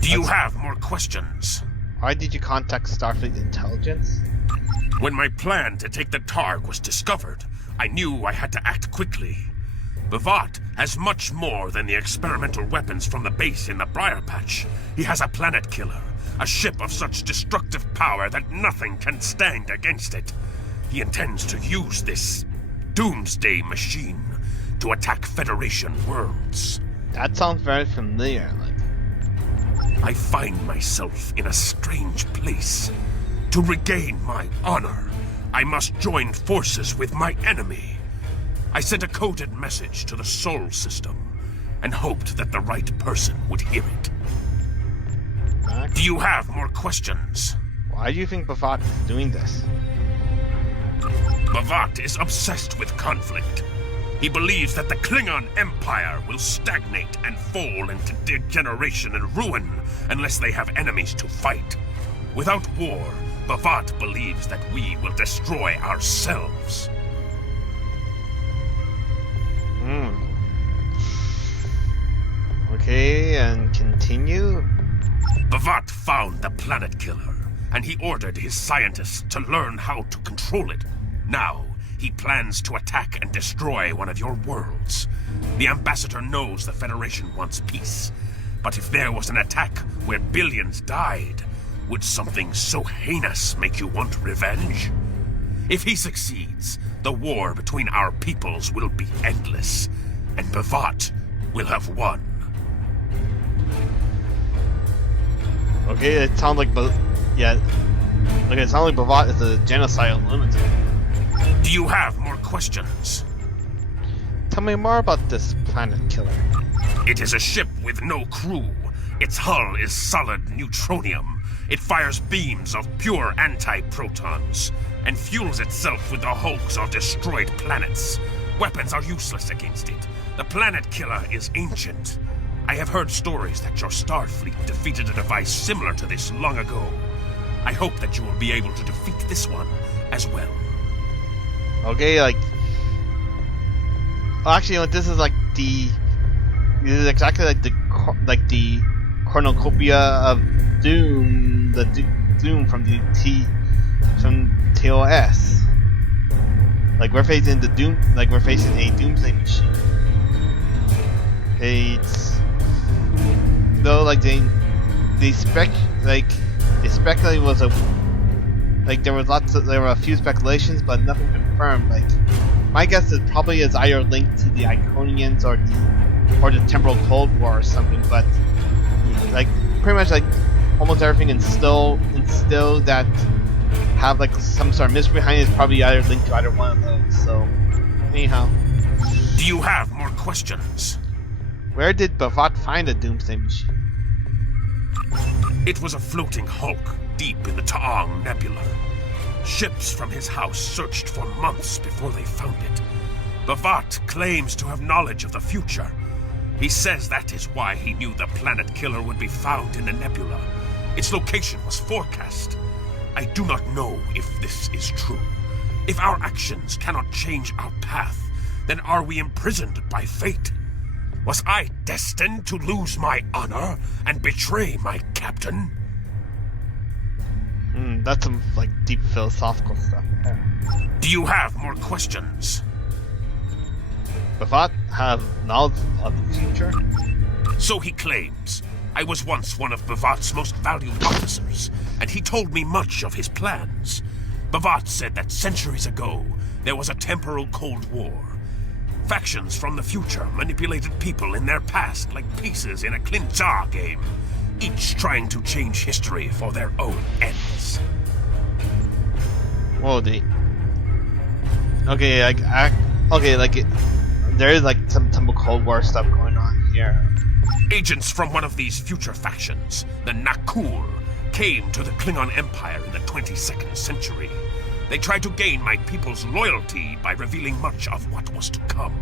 Do you have more questions? Why did you contact Starfleet Intelligence? When my plan to take the Targ was discovered, I knew I had to act quickly. Bavat has much more than the experimental weapons from the base in the Briar Patch. He has a planet killer, a ship of such destructive power that nothing can stand against it. He intends to use this doomsday machine to attack Federation worlds. That sounds very familiar. I find myself in a strange place. To regain my honor, I must join forces with my enemy. I sent a coded message to the Sol system and hoped that the right person would hear it. Do you have more questions? Why do you think Bavat is doing this? Bavat is obsessed with conflict. He believes that the Klingon Empire will stagnate and fall into degeneration and ruin unless they have enemies to fight. Without war, Bavat believes that we will destroy ourselves. Okay, and continue? Bavat found the planet killer. and he ordered his scientists to learn how to control it. Now, he plans to attack and destroy one of your worlds. The Ambassador knows the Federation wants peace. But if there was an attack where billions died, would something so heinous make you want revenge? If he succeeds, the war between our peoples will be endless, and Bavat will have won. Okay, it sounds like it sounds like Bavat is a genocidal lunatic. Do you have more questions? Tell me more about this planet killer. It is a ship with no crew. Its hull is solid neutronium. It fires beams of pure anti-protons and fuels itself with the hulks of destroyed planets. Weapons are useless against it. The planet killer is ancient. I have heard stories that your Starfleet defeated a device similar to this long ago. I hope that you will be able to defeat this one as well. Okay, well, actually, this is this is exactly like the cornucopia of Doom, Doom from TOS. Like we're facing a doomsday machine. It's though they speculate was there were a few speculations, but nothing confirmed. My guess is probably is either linked to the Iconians or the Temporal Cold War or something. But pretty much almost everything instill that have some sort of mystery behind it is probably either linked to either one of those. So anyhow, do you have more questions? Where did Bavat find the Doomsday Machine? It was a floating hulk deep in the Taang Nebula. Ships from his house searched for months before they found it. Bavat claims to have knowledge of the future. He says that is why he knew the planet killer would be found in the nebula. Its location was forecast. I do not know if this is true. If our actions cannot change our path, then are we imprisoned by fate? Was I destined to lose my honor and betray my captain? That's some deep philosophical stuff. Yeah. Do you have more questions? Bavat have knowledge of the future? So he claims. I was once one of Bavat's most valued officers, and he told me much of his plans. Bavat said that centuries ago, there was a temporal Cold War. Factions from the future manipulated people in their past like pieces in a Klinjar game, each trying to change history for their own ends. Whoa, there is some temporal Cold War stuff going on here. Agents from one of these future factions, the Nakul, came to the Klingon Empire in the 22nd century. They tried to gain my people's loyalty by revealing much of what was to come.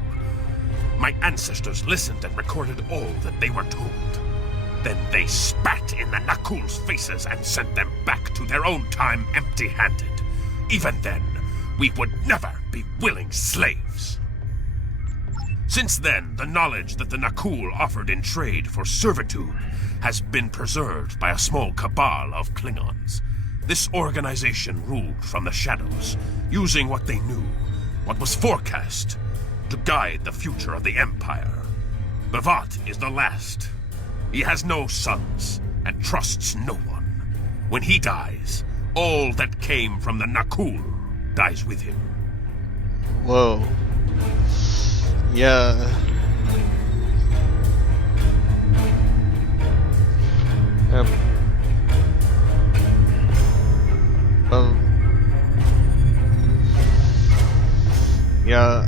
My ancestors listened and recorded all that they were told. Then they spat in the Nakul's faces and sent them back to their own time empty-handed. Even then, we would never be willing slaves. Since then, the knowledge that the Nakul offered in trade for servitude has been preserved by a small cabal of Klingons. This organization ruled from the shadows, using what they knew, what was forecast, to guide the future of the Empire. Bavat is the last. He has no sons, and trusts no one. When he dies, all that came from the Nakul dies with him. Whoa. Yeah. Yeah.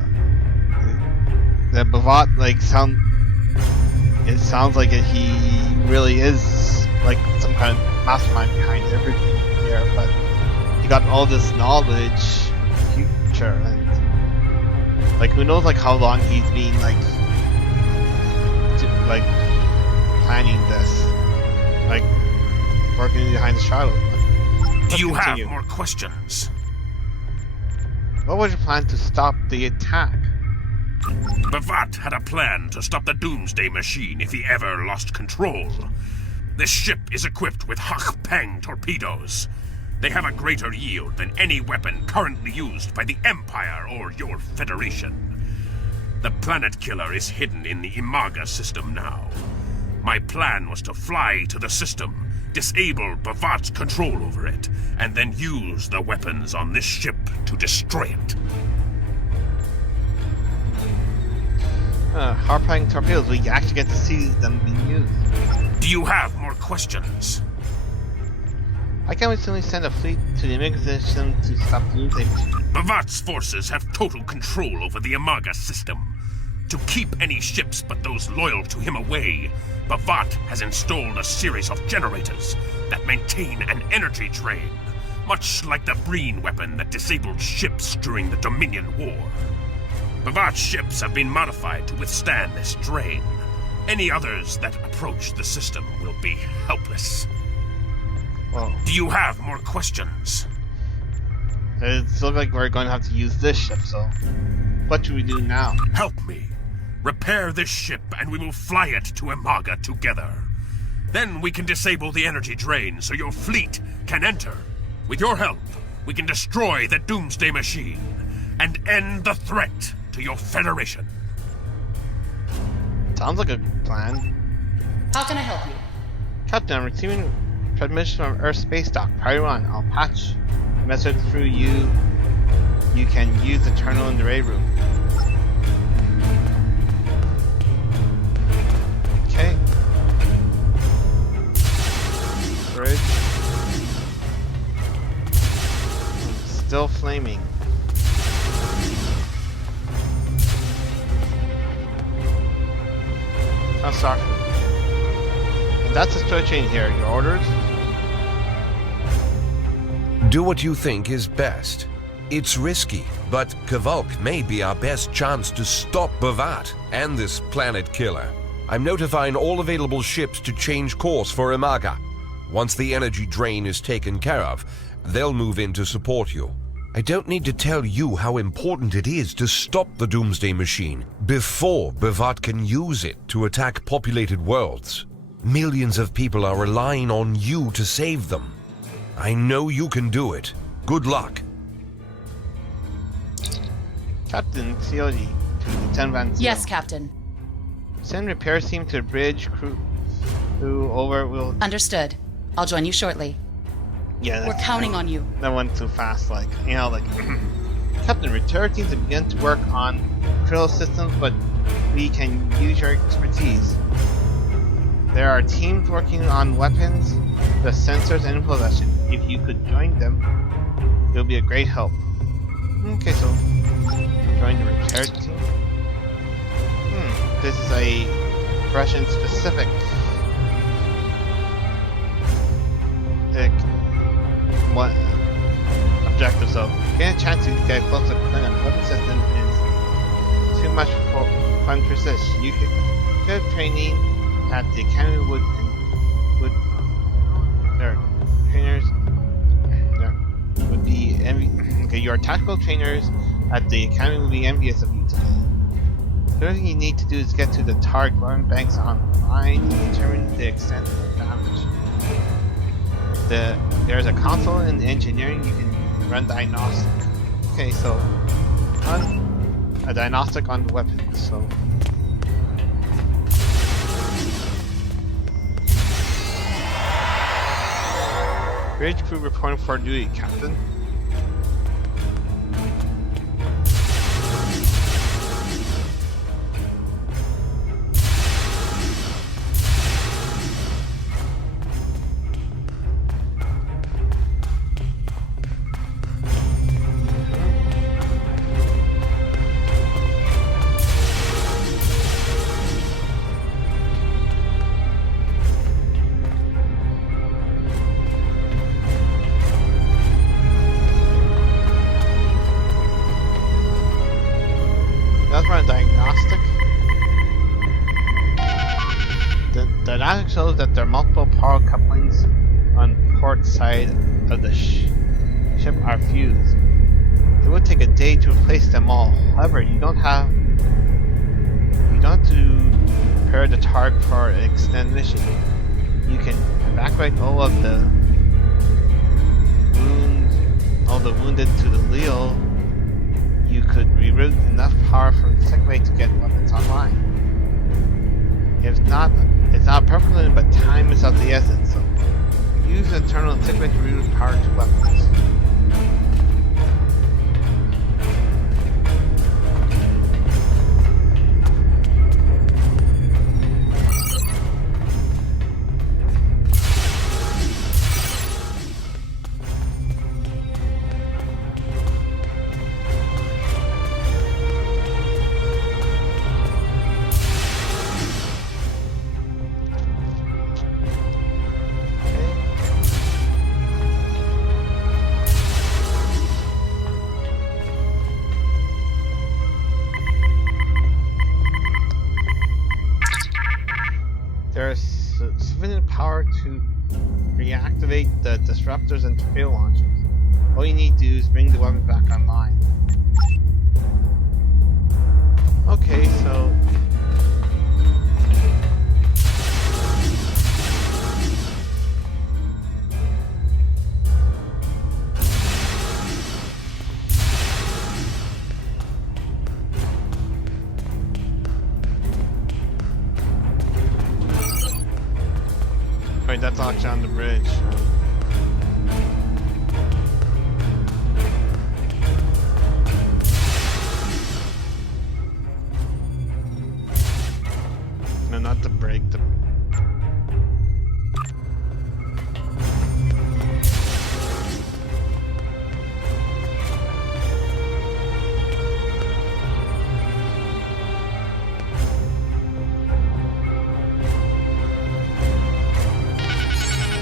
The Bavat it sounds like he really is some kind of mastermind behind everything here, but he got all this knowledge in the future, and who knows how long he's been planning this, working behind the shadows. Do you have more questions? What was your plan to stop the attack? Bavat had a plan to stop the Doomsday Machine if he ever lost control. This ship is equipped with Hak Peng torpedoes. They have a greater yield than any weapon currently used by the Empire or your Federation. The planet killer is hidden in the Imaga system now. My plan was to fly to the system, disable Bavat's control over it, and then use the weapons on this ship to destroy it. Harping torpedoes, we actually get to see them being used. Do you have more questions? I can we simply send a fleet to the Imaga system to stop the Doomsday Machine? Bavat's forces have total control over the Imaga system. To keep any ships but those loyal to him away, Bavat has installed a series of generators that maintain an energy drain, much like the Breen weapon that disabled ships during the Dominion War. Bavat's ships have been modified to withstand this drain. Any others that approach the system will be helpless. Well, Do you have more questions? it looks like we're going to have to use this ship, so what should we do now? Help me. Repair this ship and we will fly it to Imaga together. Then we can disable the energy drain so your fleet can enter. With your help, we can destroy the Doomsday Machine and end the threat to your Federation. Sounds like a plan. How can I help you? Captain, I'm receiving transmission from Earth Space Dock. Priority 1, I'll patch the message through you. You can use the terminal in the raid room. Okay. Bridge. Still flaming. Oh, sorry. And that's the story chain here. Your orders? Do what you think is best. It's risky, but Kvalk may be our best chance to stop Bavat and this planet killer. I'm notifying all available ships to change course for Imaga. Once the energy drain is taken care of, they'll move in to support you. I don't need to tell you how important it is to stop the Doomsday Machine before Bavat can use it to attack populated worlds. Millions of people are relying on you to save them. I know you can do it. Good luck. Captain COD to Lieutenant Van Ziel. Yes, Captain. Send repair team to the bridge crew over. Will Understood. I'll join you shortly. yeah. We're counting on you. That went too fast. Like Captain, repair team to begin to work on critical systems, but we can use your expertise. There are teams working on weapons, the sensors, and possession. If you could join them, it would be a great help. Okay, so join the repair team. This is a Russian-specific objective, so getting a chance to get close to the Klingon weapon system is too much fun to resist. You could get training at the Academy trainers would be okay, your tactical trainers at the Academy will be envious of you today. The only thing you need to do is get to the target Gornenberg's online and determine the extent of damage. There's a console in engineering you can run diagnostic. Okay, so run a diagnostic on the weapon. So bridge crew reporting for duty, Captain. Diagnostic. The diagnostic shows that there are multiple power couplings on port side of the ship are fused. It would take a day to replace them all. However, you don't have to prepare the target for an extended mission. You can evacuate all of the room reroute enough power from the second way to get weapons online. If not, it's not permanent, but time is of the essence, so use the internal and second way to reroute power to weapons. There's sufficient power to reactivate the disruptors and torpedo launchers. All you need to do is bring the weapon back online. Okay, so... Wait, that's actually on the bridge. No, not the brake.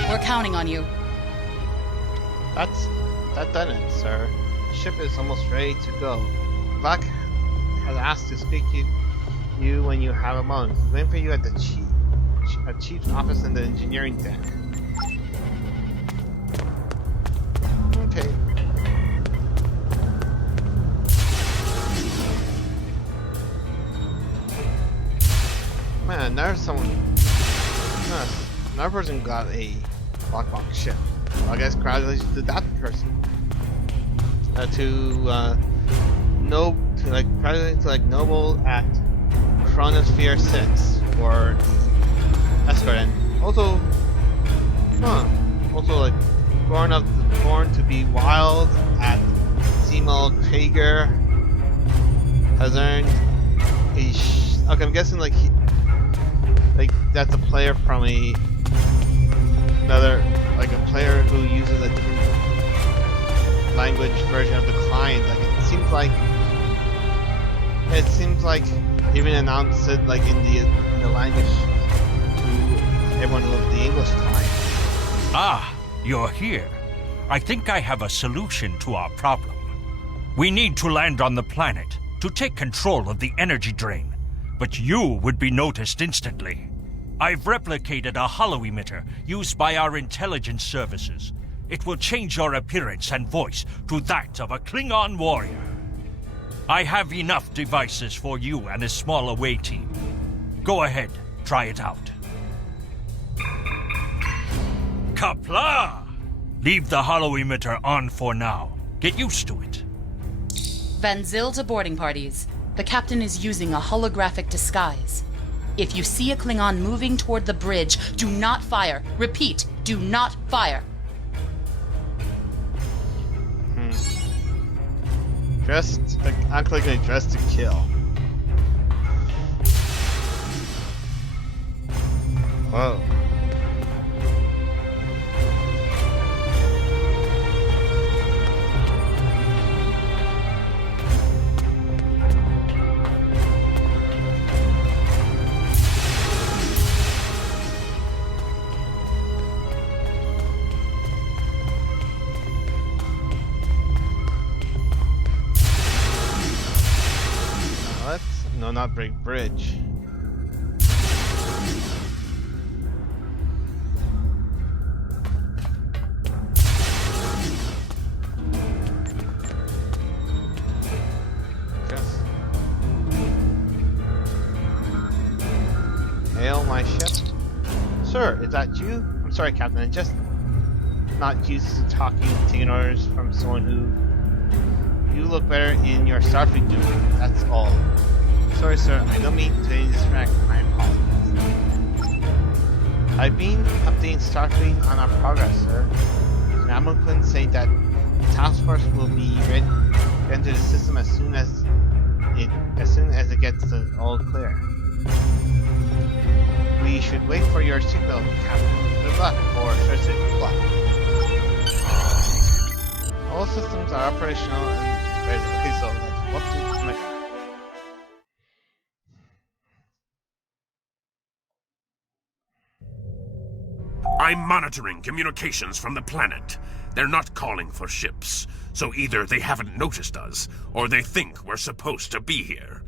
We're counting on you. That's done it, sir. The ship is almost ready to go. Buck has asked to speak to you when you have a moment. He's waiting for you at the chief's office in the engineering deck. Okay. Man, there's someone. Another person got a lockbox ship. Well, I guess congratulations to that person. Congratulations to Noble at Chronosphere 6 for the escort, and also, Born to be Wild at Seymour Krieger has earned a. Okay, I'm guessing that's a player from a player who uses a different language version of the client. It seems like even announced it in the language to everyone with the English client. Ah, you're here. I think I have a solution to our problem. We need to land on the planet to take control of the energy drain, but you would be noticed instantly. I've replicated a holo-emitter used by our intelligence services. It will change your appearance and voice to that of a Klingon warrior. I have enough devices for you and a small away team. Go ahead, try it out. Kapla! Leave the holo-emitter on for now. Get used to it. Van Zyl to boarding parties. The captain is using a holographic disguise. If you see a Klingon moving toward the bridge, do not fire. Repeat, do not fire. Act like they dressed to kill. Whoa. No, not break bridge. Yes. Hail my ship. Sir, is that you? I'm sorry, Captain. I'm just not used to taking orders from someone who you look better in your Starfleet uniform, that's all. Sorry, sir, I don't mean to distract. My apologies. I've been updating Starfleet on our progress, sir. And I'm going to say that the task force will be ready to enter the system as soon as it gets all clear. We should wait for your signal, Captain. Good luck for Thursday o'clock. All systems are operational and ready. Okay, so let's walk to Omega. I'm monitoring communications from the planet. They're not calling for ships, so either they haven't noticed us, or they think we're supposed to be here.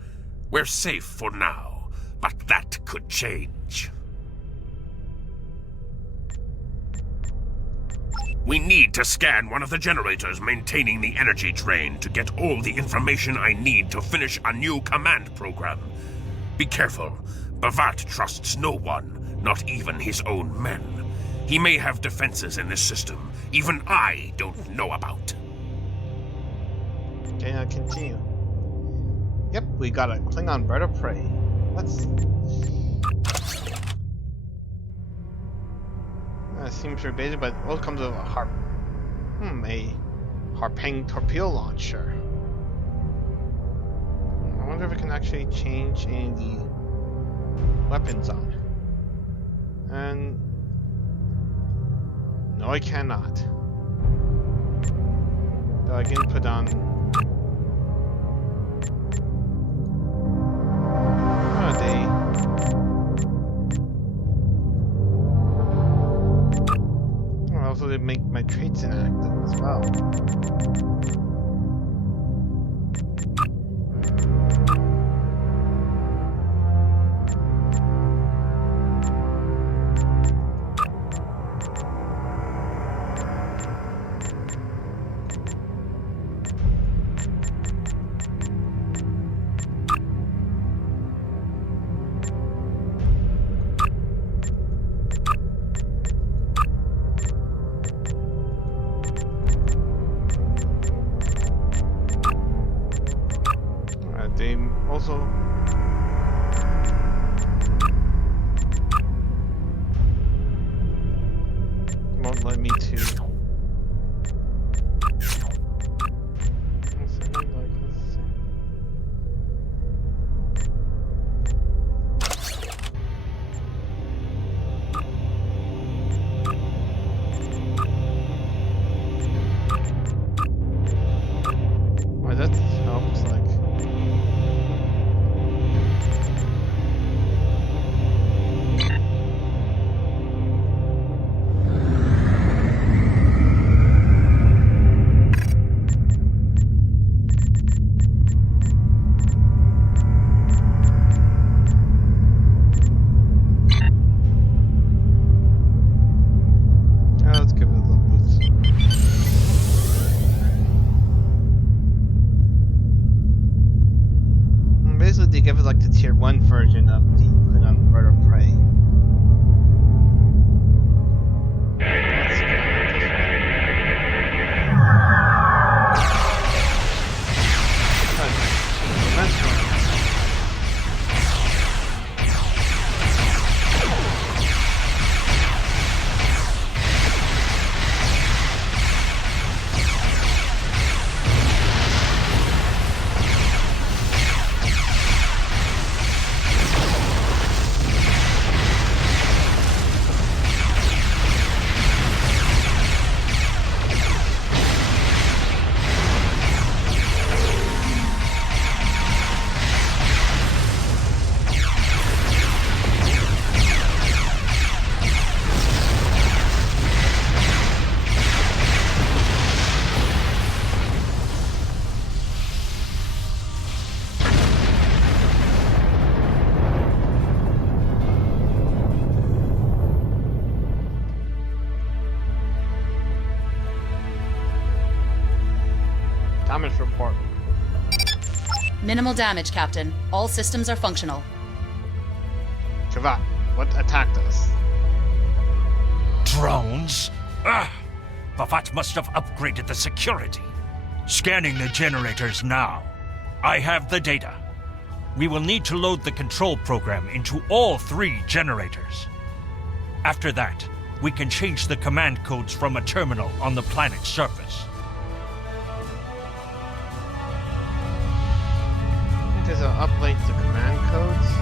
We're safe for now, but that could change. We need to scan one of the generators maintaining the energy drain to get all the information I need to finish a new command program. Be careful. Bavat trusts no one, not even his own men. He may have defenses in this system even I don't know about. Okay, now continue. Yep, we got a Klingon bird of prey. Seems very basic, but what comes with a Harpang torpedo launcher. I wonder if it can actually change any of the weapons on it. And no, I cannot. Though I can put on. Also, they make my traits inactive as well. They also won't let me to. Why that helps, like. Let's give it a little boost. Basically, they give it like the tier 1 version of the Klingon bird of prey. Let's go with this one. That's one. Damage report. Minimal damage, Captain. All systems are functional. Kavat, what attacked us? Drones? Ah! Bavat must have upgraded the security. Scanning the generators now. I have the data. We will need to load the control program into all 3 generators. After that, we can change the command codes from a terminal on the planet's surface. There's an upload to command codes.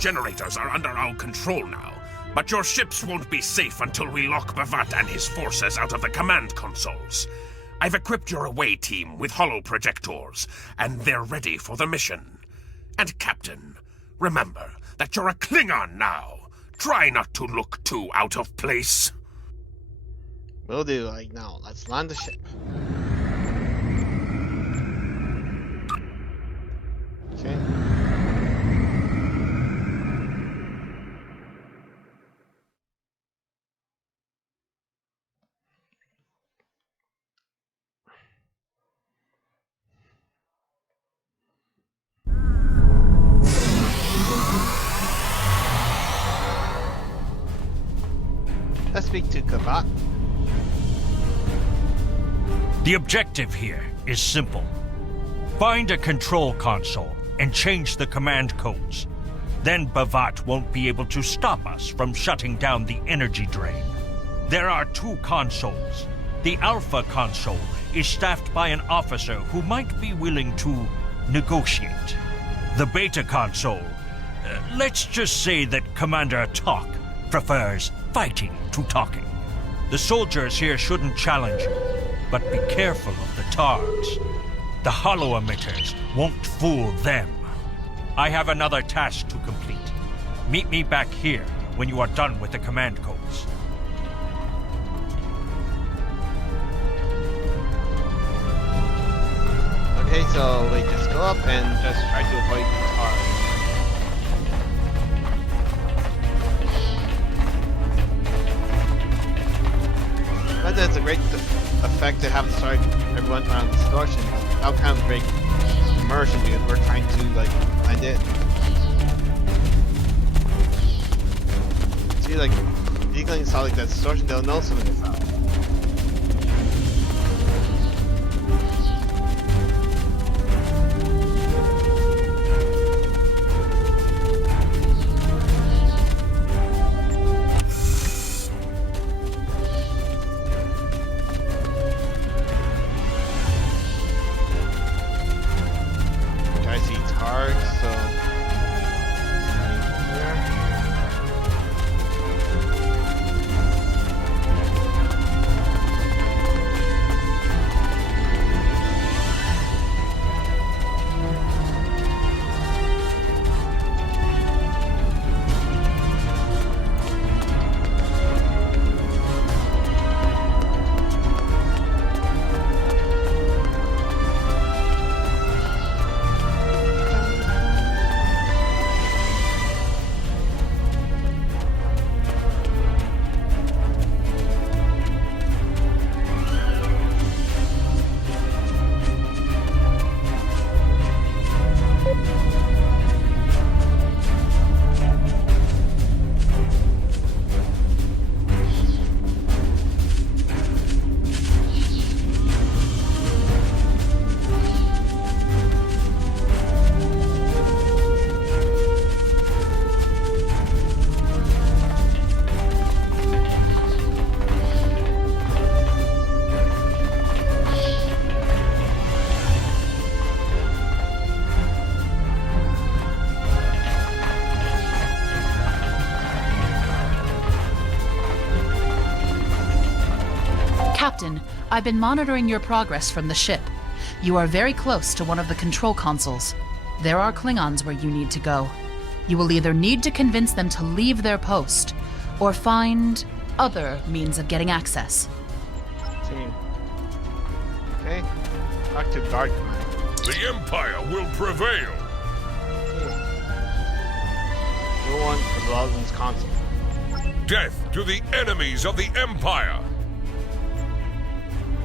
Generators are under our control now, but your ships won't be safe until we lock Bavat and his forces out of the command consoles. I've equipped your away team with holoprojectors, and they're ready for the mission. And Captain, remember that you're a Klingon now. Try not to look too out of place. Will do. Like now, let's land the ship. Okay. Let's speak to Kavat. The objective here is simple. Find a control console and change the command codes. Then Bavat won't be able to stop us from shutting down the energy drain. There are 2 consoles. The Alpha console is staffed by an officer who might be willing to negotiate. The Beta console, let's just say that Commander Talk prefers fighting to talking. The soldiers here shouldn't challenge you, but be careful of the TARGs. The holo emitters won't fool them. I have another task to complete. Meet me back here when you are done with the command codes. Okay, so we just go up and just try to avoid the TARG. But that's a great effect to have to start everyone around distortion. That kind of great immersion because we're trying to like find it. See, like eagling saw like that distortion, they'll know something is out. Captain, I've been monitoring your progress from the ship. You are very close to one of the control consoles. There are Klingons where you need to go. You will either need to convince them to leave their post, or find other means of getting access. Okay. Back to guard command. The Empire will prevail. No one involved in this console. Death to the enemies of the Empire.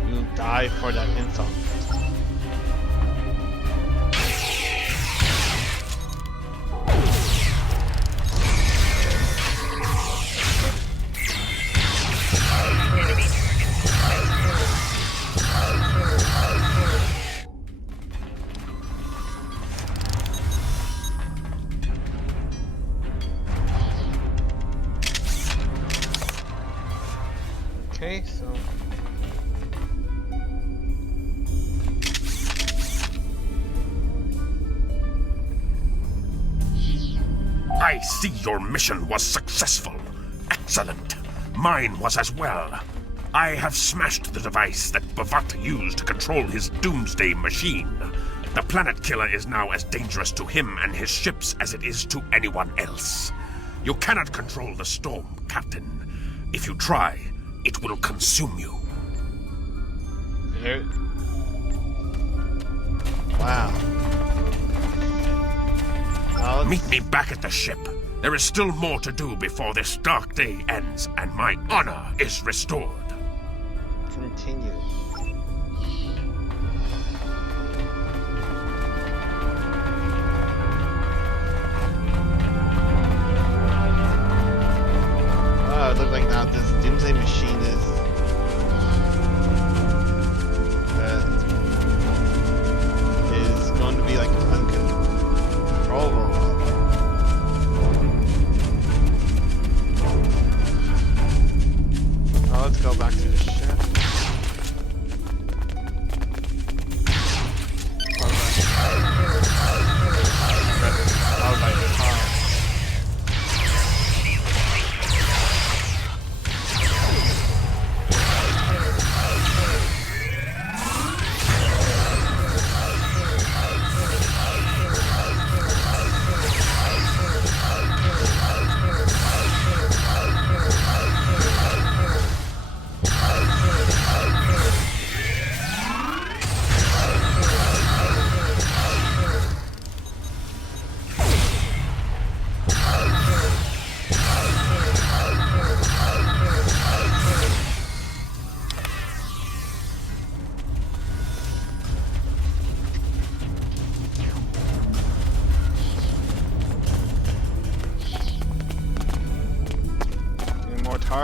You die for that insult. Okay, so I see your mission was successful. Excellent. Mine was as well. I have smashed the device that Bavat used to control his doomsday machine. The planet killer is now as dangerous to him and his ships as it is to anyone else. You cannot control the storm, Captain. If you try, it will consume you. Wow. Meet me back at the ship. There is still more to do before this dark day ends and my honor is restored. Continue. It looks like now this doomsday machine is going to be like uncontrollable. Now let's go back to the ship.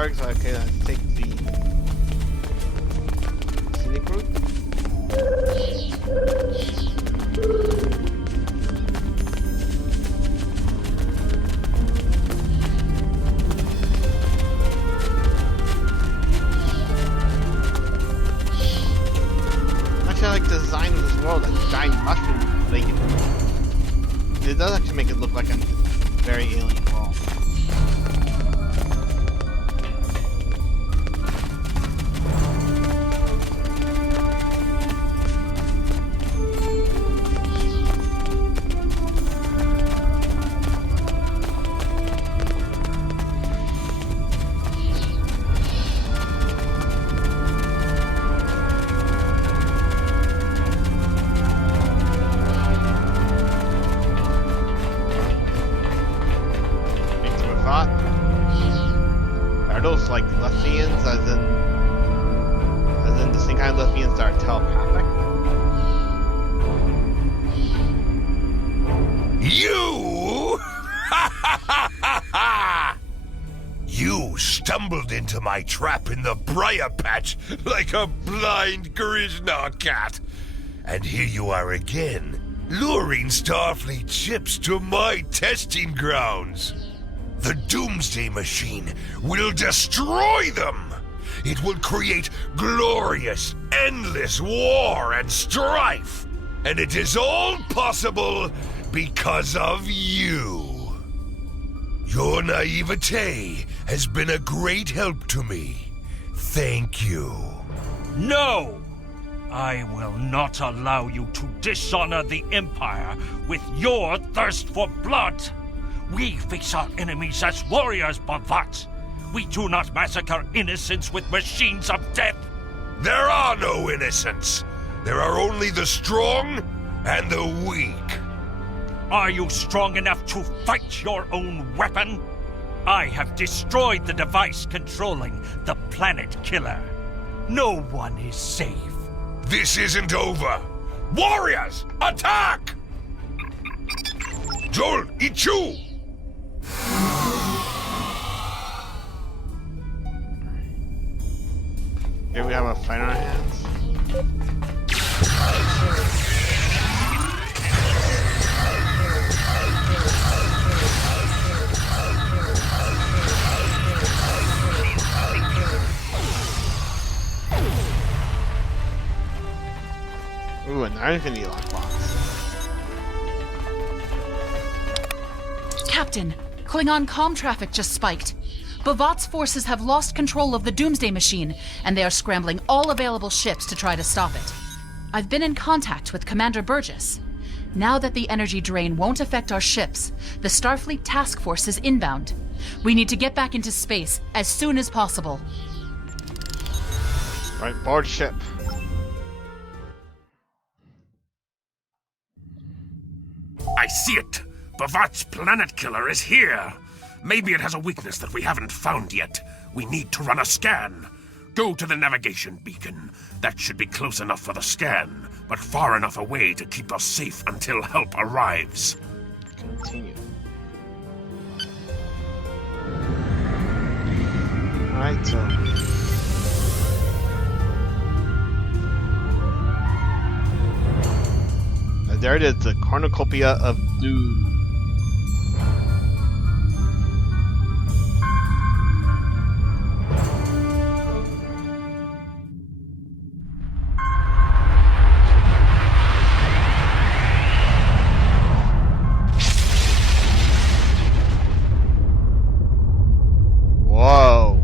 Okay, let's take the scenic route. Actually, I like the design of this world, like giant mushrooms. Like it does actually make it look like a very alien world. Are those like Lethians, as in the same kind of Lethians that are telepathic? You! You stumbled into my trap in the briar patch like a blind Grishna cat. And here you are again, luring Starfleet ships to my testing grounds. The Doomsday Machine will destroy them! It will create glorious, endless war and strife! And it is all possible because of you! Your naivete has been a great help to me. Thank you. No! I will not allow you to dishonor the Empire with your thirst for blood! We face our enemies as warriors, Bavat! We do not massacre innocents with machines of death! There are no innocents! There are only the strong and the weak. Are you strong enough to fight your own weapon? I have destroyed the device controlling the planet killer. No one is safe. This isn't over. Warriors, attack! Joel, Ichu! Here we have a fight on our hands. Ooh, an Infinity lockbox. Captain, Klingon comm traffic just spiked. Bavat's forces have lost control of the Doomsday Machine, and they are scrambling all available ships to try to stop it. I've been in contact with Commander Burgess. Now that the energy drain won't affect our ships, the Starfleet Task Force is inbound. We need to get back into space as soon as possible. Right, board ship. I see it! Bavat's planet killer is here! Maybe it has a weakness that we haven't found yet. We need to run a scan. Go to the navigation beacon. That should be close enough for the scan, but far enough away to keep us safe until help arrives. Continue. Alright, so... there it is, the cornucopia of doom. Whoa.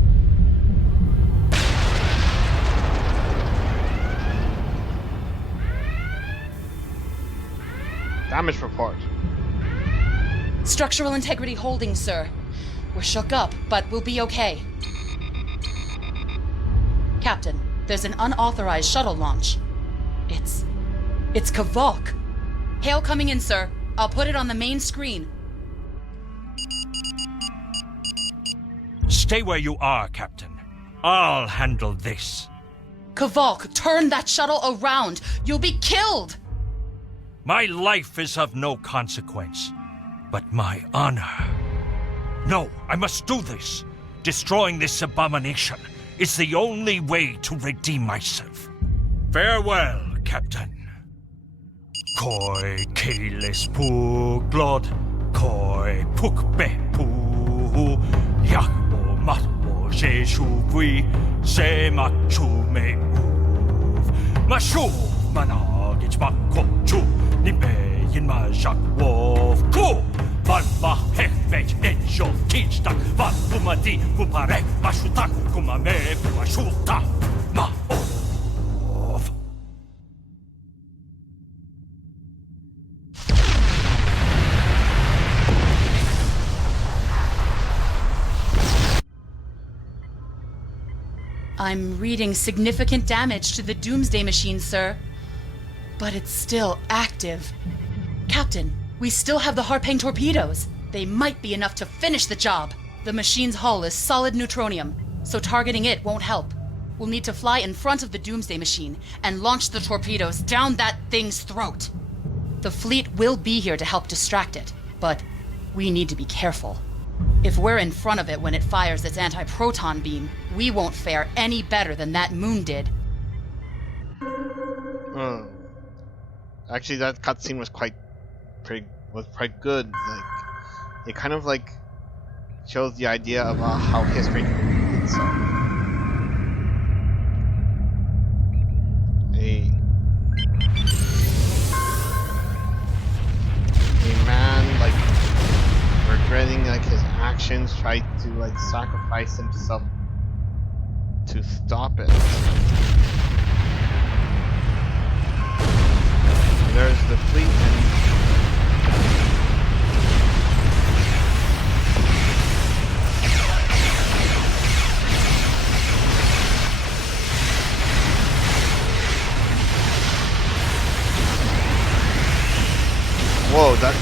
Damage report. Structural integrity holding, sir. We're shook up, but we'll be okay. Captain, there's an unauthorized shuttle launch. It's Kavok. Hail coming in, sir. I'll put it on the main screen. Stay where you are, Captain. I'll handle this. Kavok, turn that shuttle around. You'll be killed! My life is of no consequence, but my honor. No, I must do this. Destroying this abomination is the only way to redeem myself. Farewell, Captain. Koi keles pu glod, koi pukbe pu, yakbo matbo jeshu vui, se machu me uv, mashu managich makochu, nipe yin majak wolf ku, van ma hefech etcho tichtak, van pumadi pupare, mashutak kumame puashuta, ma ov. I'm reading significant damage to the Doomsday Machine, sir. But it's still active. Captain, we still have the Harpang torpedoes. They might be enough to finish the job. The machine's hull is solid neutronium, so targeting it won't help. We'll need to fly in front of the Doomsday Machine and launch the torpedoes down that thing's throat. The fleet will be here to help distract it, but we need to be careful. If we're in front of it when it fires its anti-proton beam, we won't fare any better than that moon did. Actually, that cutscene was quite good. Like, it kind of like shows the idea of how history can repeat itself. A man like regretting like his actions, tried to like sacrifice himself to stop it. There's the fleet. Whoa, that...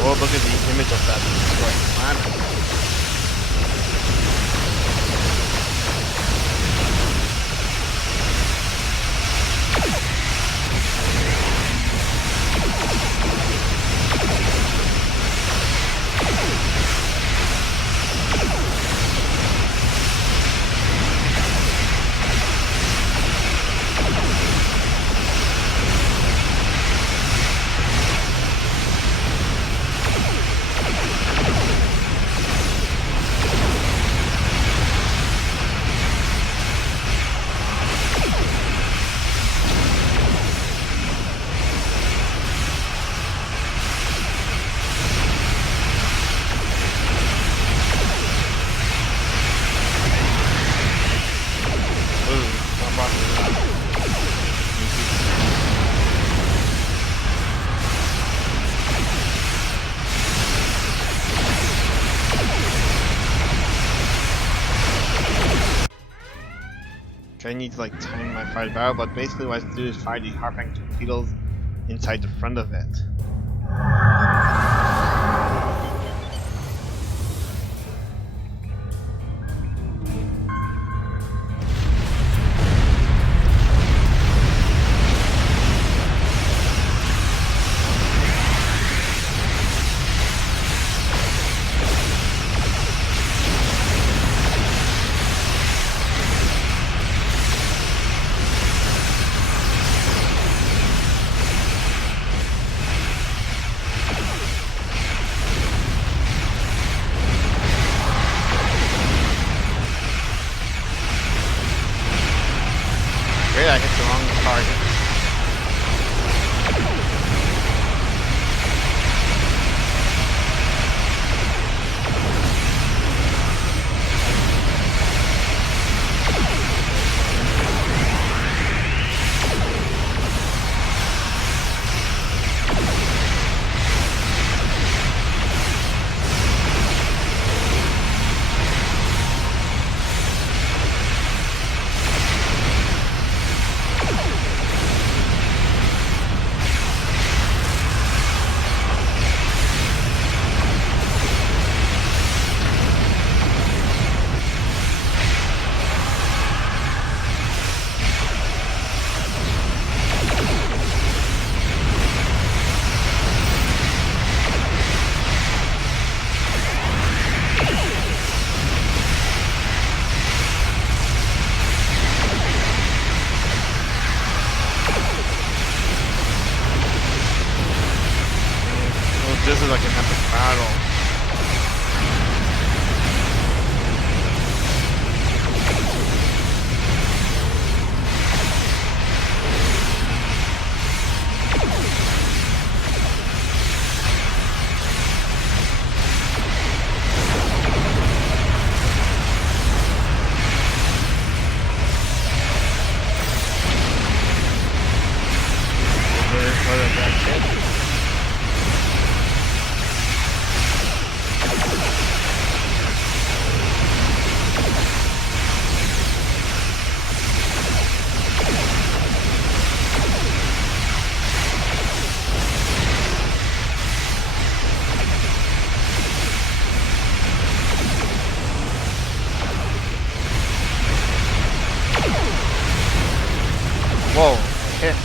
Oh, look at the image of that destroyed planet. I need to like time my fire barrel, but basically what I have to do is fire the harping torpedoes inside the front of it. Great, I hit the wrong target. This is like an epic battle. Whoa, hit.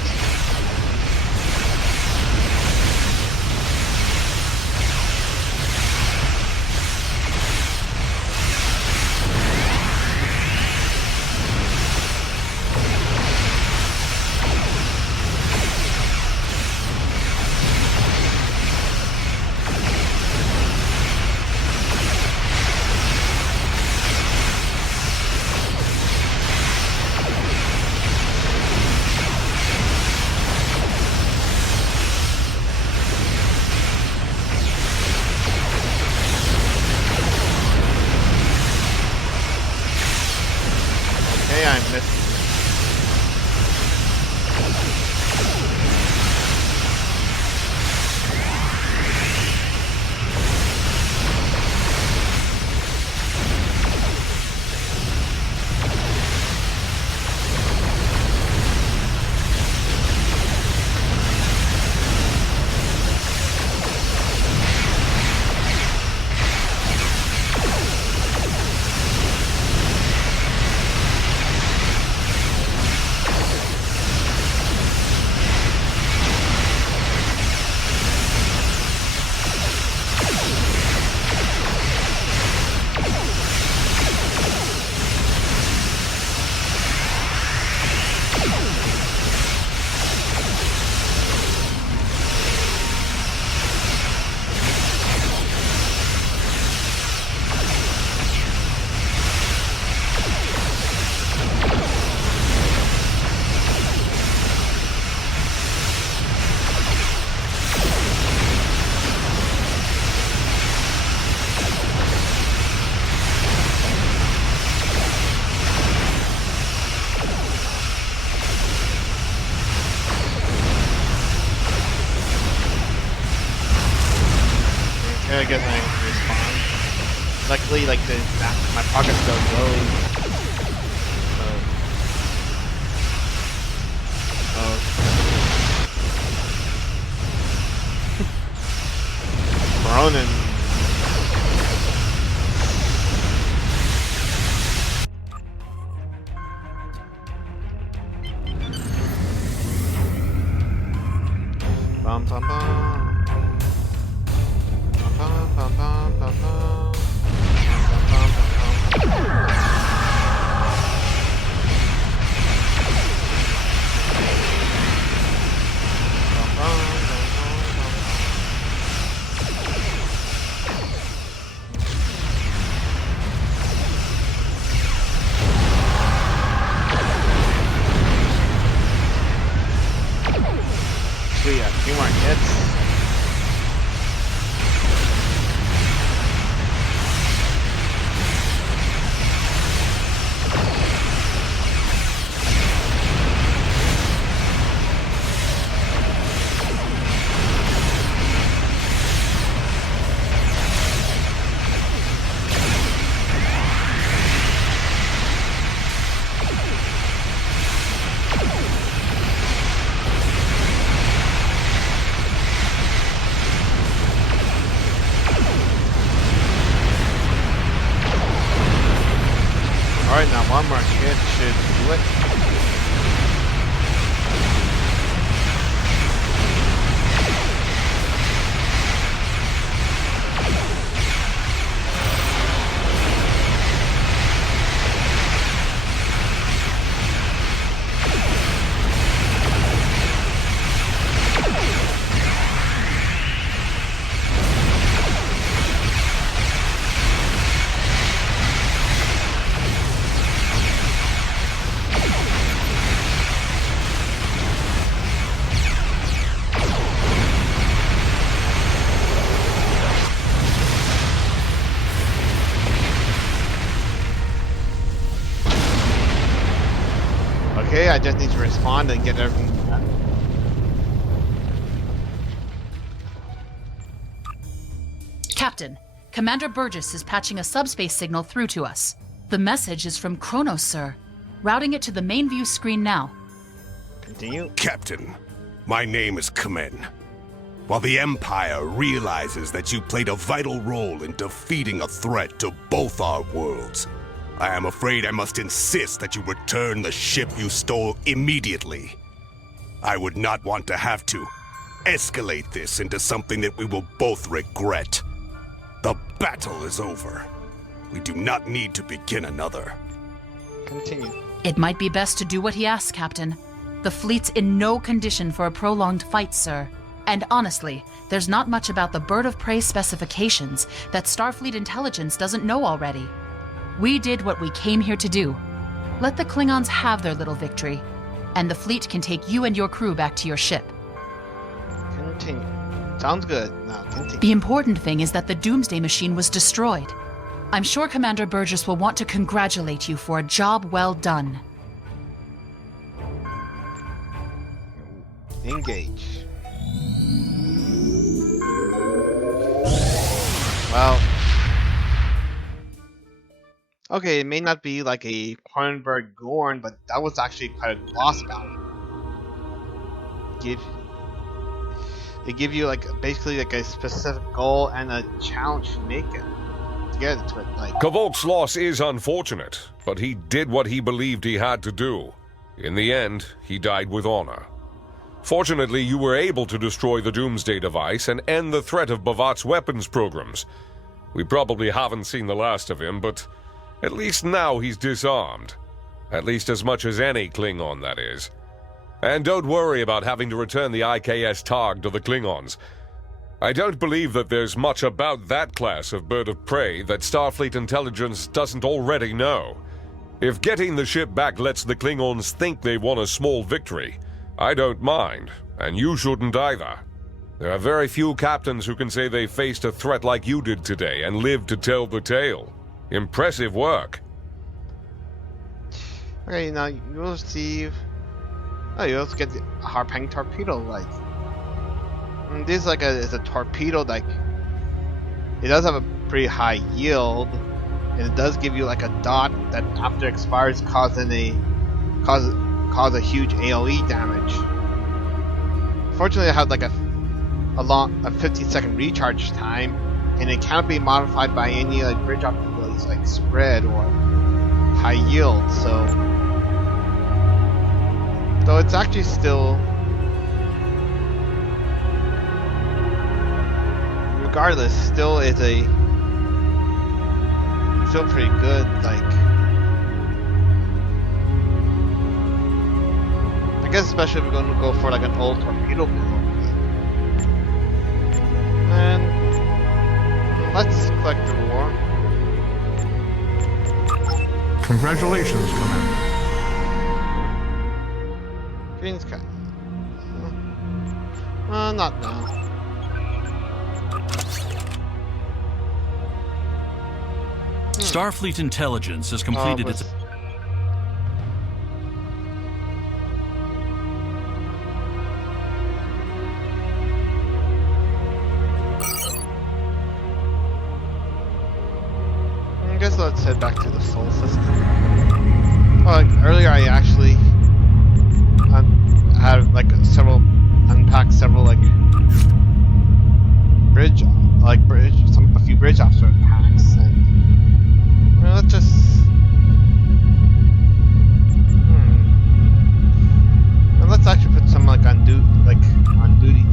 Okay, I missed. I guess I respawn. Luckily, like my progress still goes. Ronan. Bum bum bum. Sweet, a few more hits. Alright, now one more hit should do it. Okay, I just need to respond and get everything done. Captain, Commander Burgess is patching a subspace signal through to us. The message is from Kronos, sir. Routing it to the main view screen now. Continue. Captain, my name is Kamen. While the Empire realizes that you played a vital role in defeating a threat to both our worlds, I am afraid I must insist that you return the ship you stole immediately. I would not want to have to escalate this into something that we will both regret. The battle is over. We do not need to begin another. Continue. It might be best to do what he asks, Captain. The fleet's in no condition for a prolonged fight, sir. And honestly, there's not much about the Bird of Prey specifications that Starfleet intelligence doesn't know already. We did what we came here to do. Let the Klingons have their little victory, and the fleet can take you and your crew back to your ship. Continue. Sounds good. Now continue. The important thing is that the Doomsday Machine was destroyed. I'm sure Commander Burgess will want to congratulate you for a job well done. Engage. Well, okay, it may not be like a Cronenberged Gorn, but that was actually quite a boss battle. They give you like basically like a specific goal and a challenge to make it. To get into it, like. Kvolk's loss is unfortunate, but he did what he believed he had to do. In the end, he died with honor. Fortunately, you were able to destroy the Doomsday device and end the threat of Bavat's weapons programs. We probably haven't seen the last of him, but at least now he's disarmed. At least as much as any Klingon, that is. And don't worry about having to return the IKS Targ to the Klingons. I don't believe that there's much about that class of bird of prey that Starfleet intelligence doesn't already know. If getting the ship back lets the Klingons think they won a small victory, I don't mind, and you shouldn't either. There are very few captains who can say they faced a threat like you did today and lived to tell the tale. Impressive work. Okay, now you will receive. Oh, you also get the Harpang torpedo, like. And this is a torpedo, like. It does have a pretty high yield, and it does give you like a dot that after it expires cause a huge AoE damage. Fortunately, I had like a 50-second recharge time, and it cannot be modified by any like bridge abilities like spread or high yield. So it's actually still, regardless, still pretty good. Like, I guess especially if we're going to go for like an old torpedo build. And let's collect the reward. Congratulations, Commander. Green sky. Not now. Starfleet intelligence has completed its. I guess let's head back to the Sol system. Earlier I actually had like unpacked several a few bridge officer packs, and let's just and let's actually put some on duty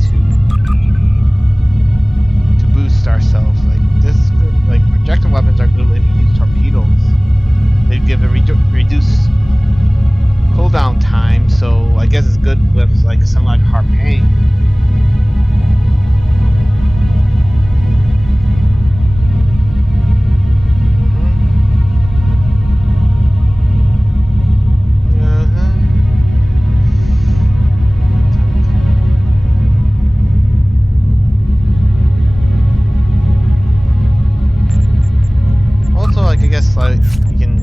to boost ourselves. Like this, like projectile weapons are good if you use torpedoes. They give a reduced cooldown time, so I guess it's good with like something like Harpang. Also, like I guess like you can.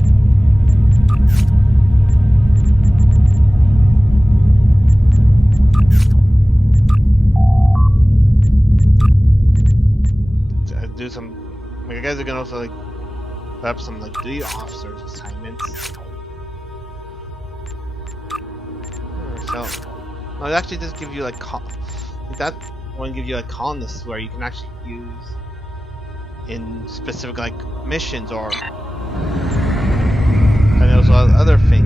Do some, you guys are gonna also like have some like duty officers assignments. So, well, it actually does give you like that one give you like colonists where you can actually use in specific like missions or and also other things.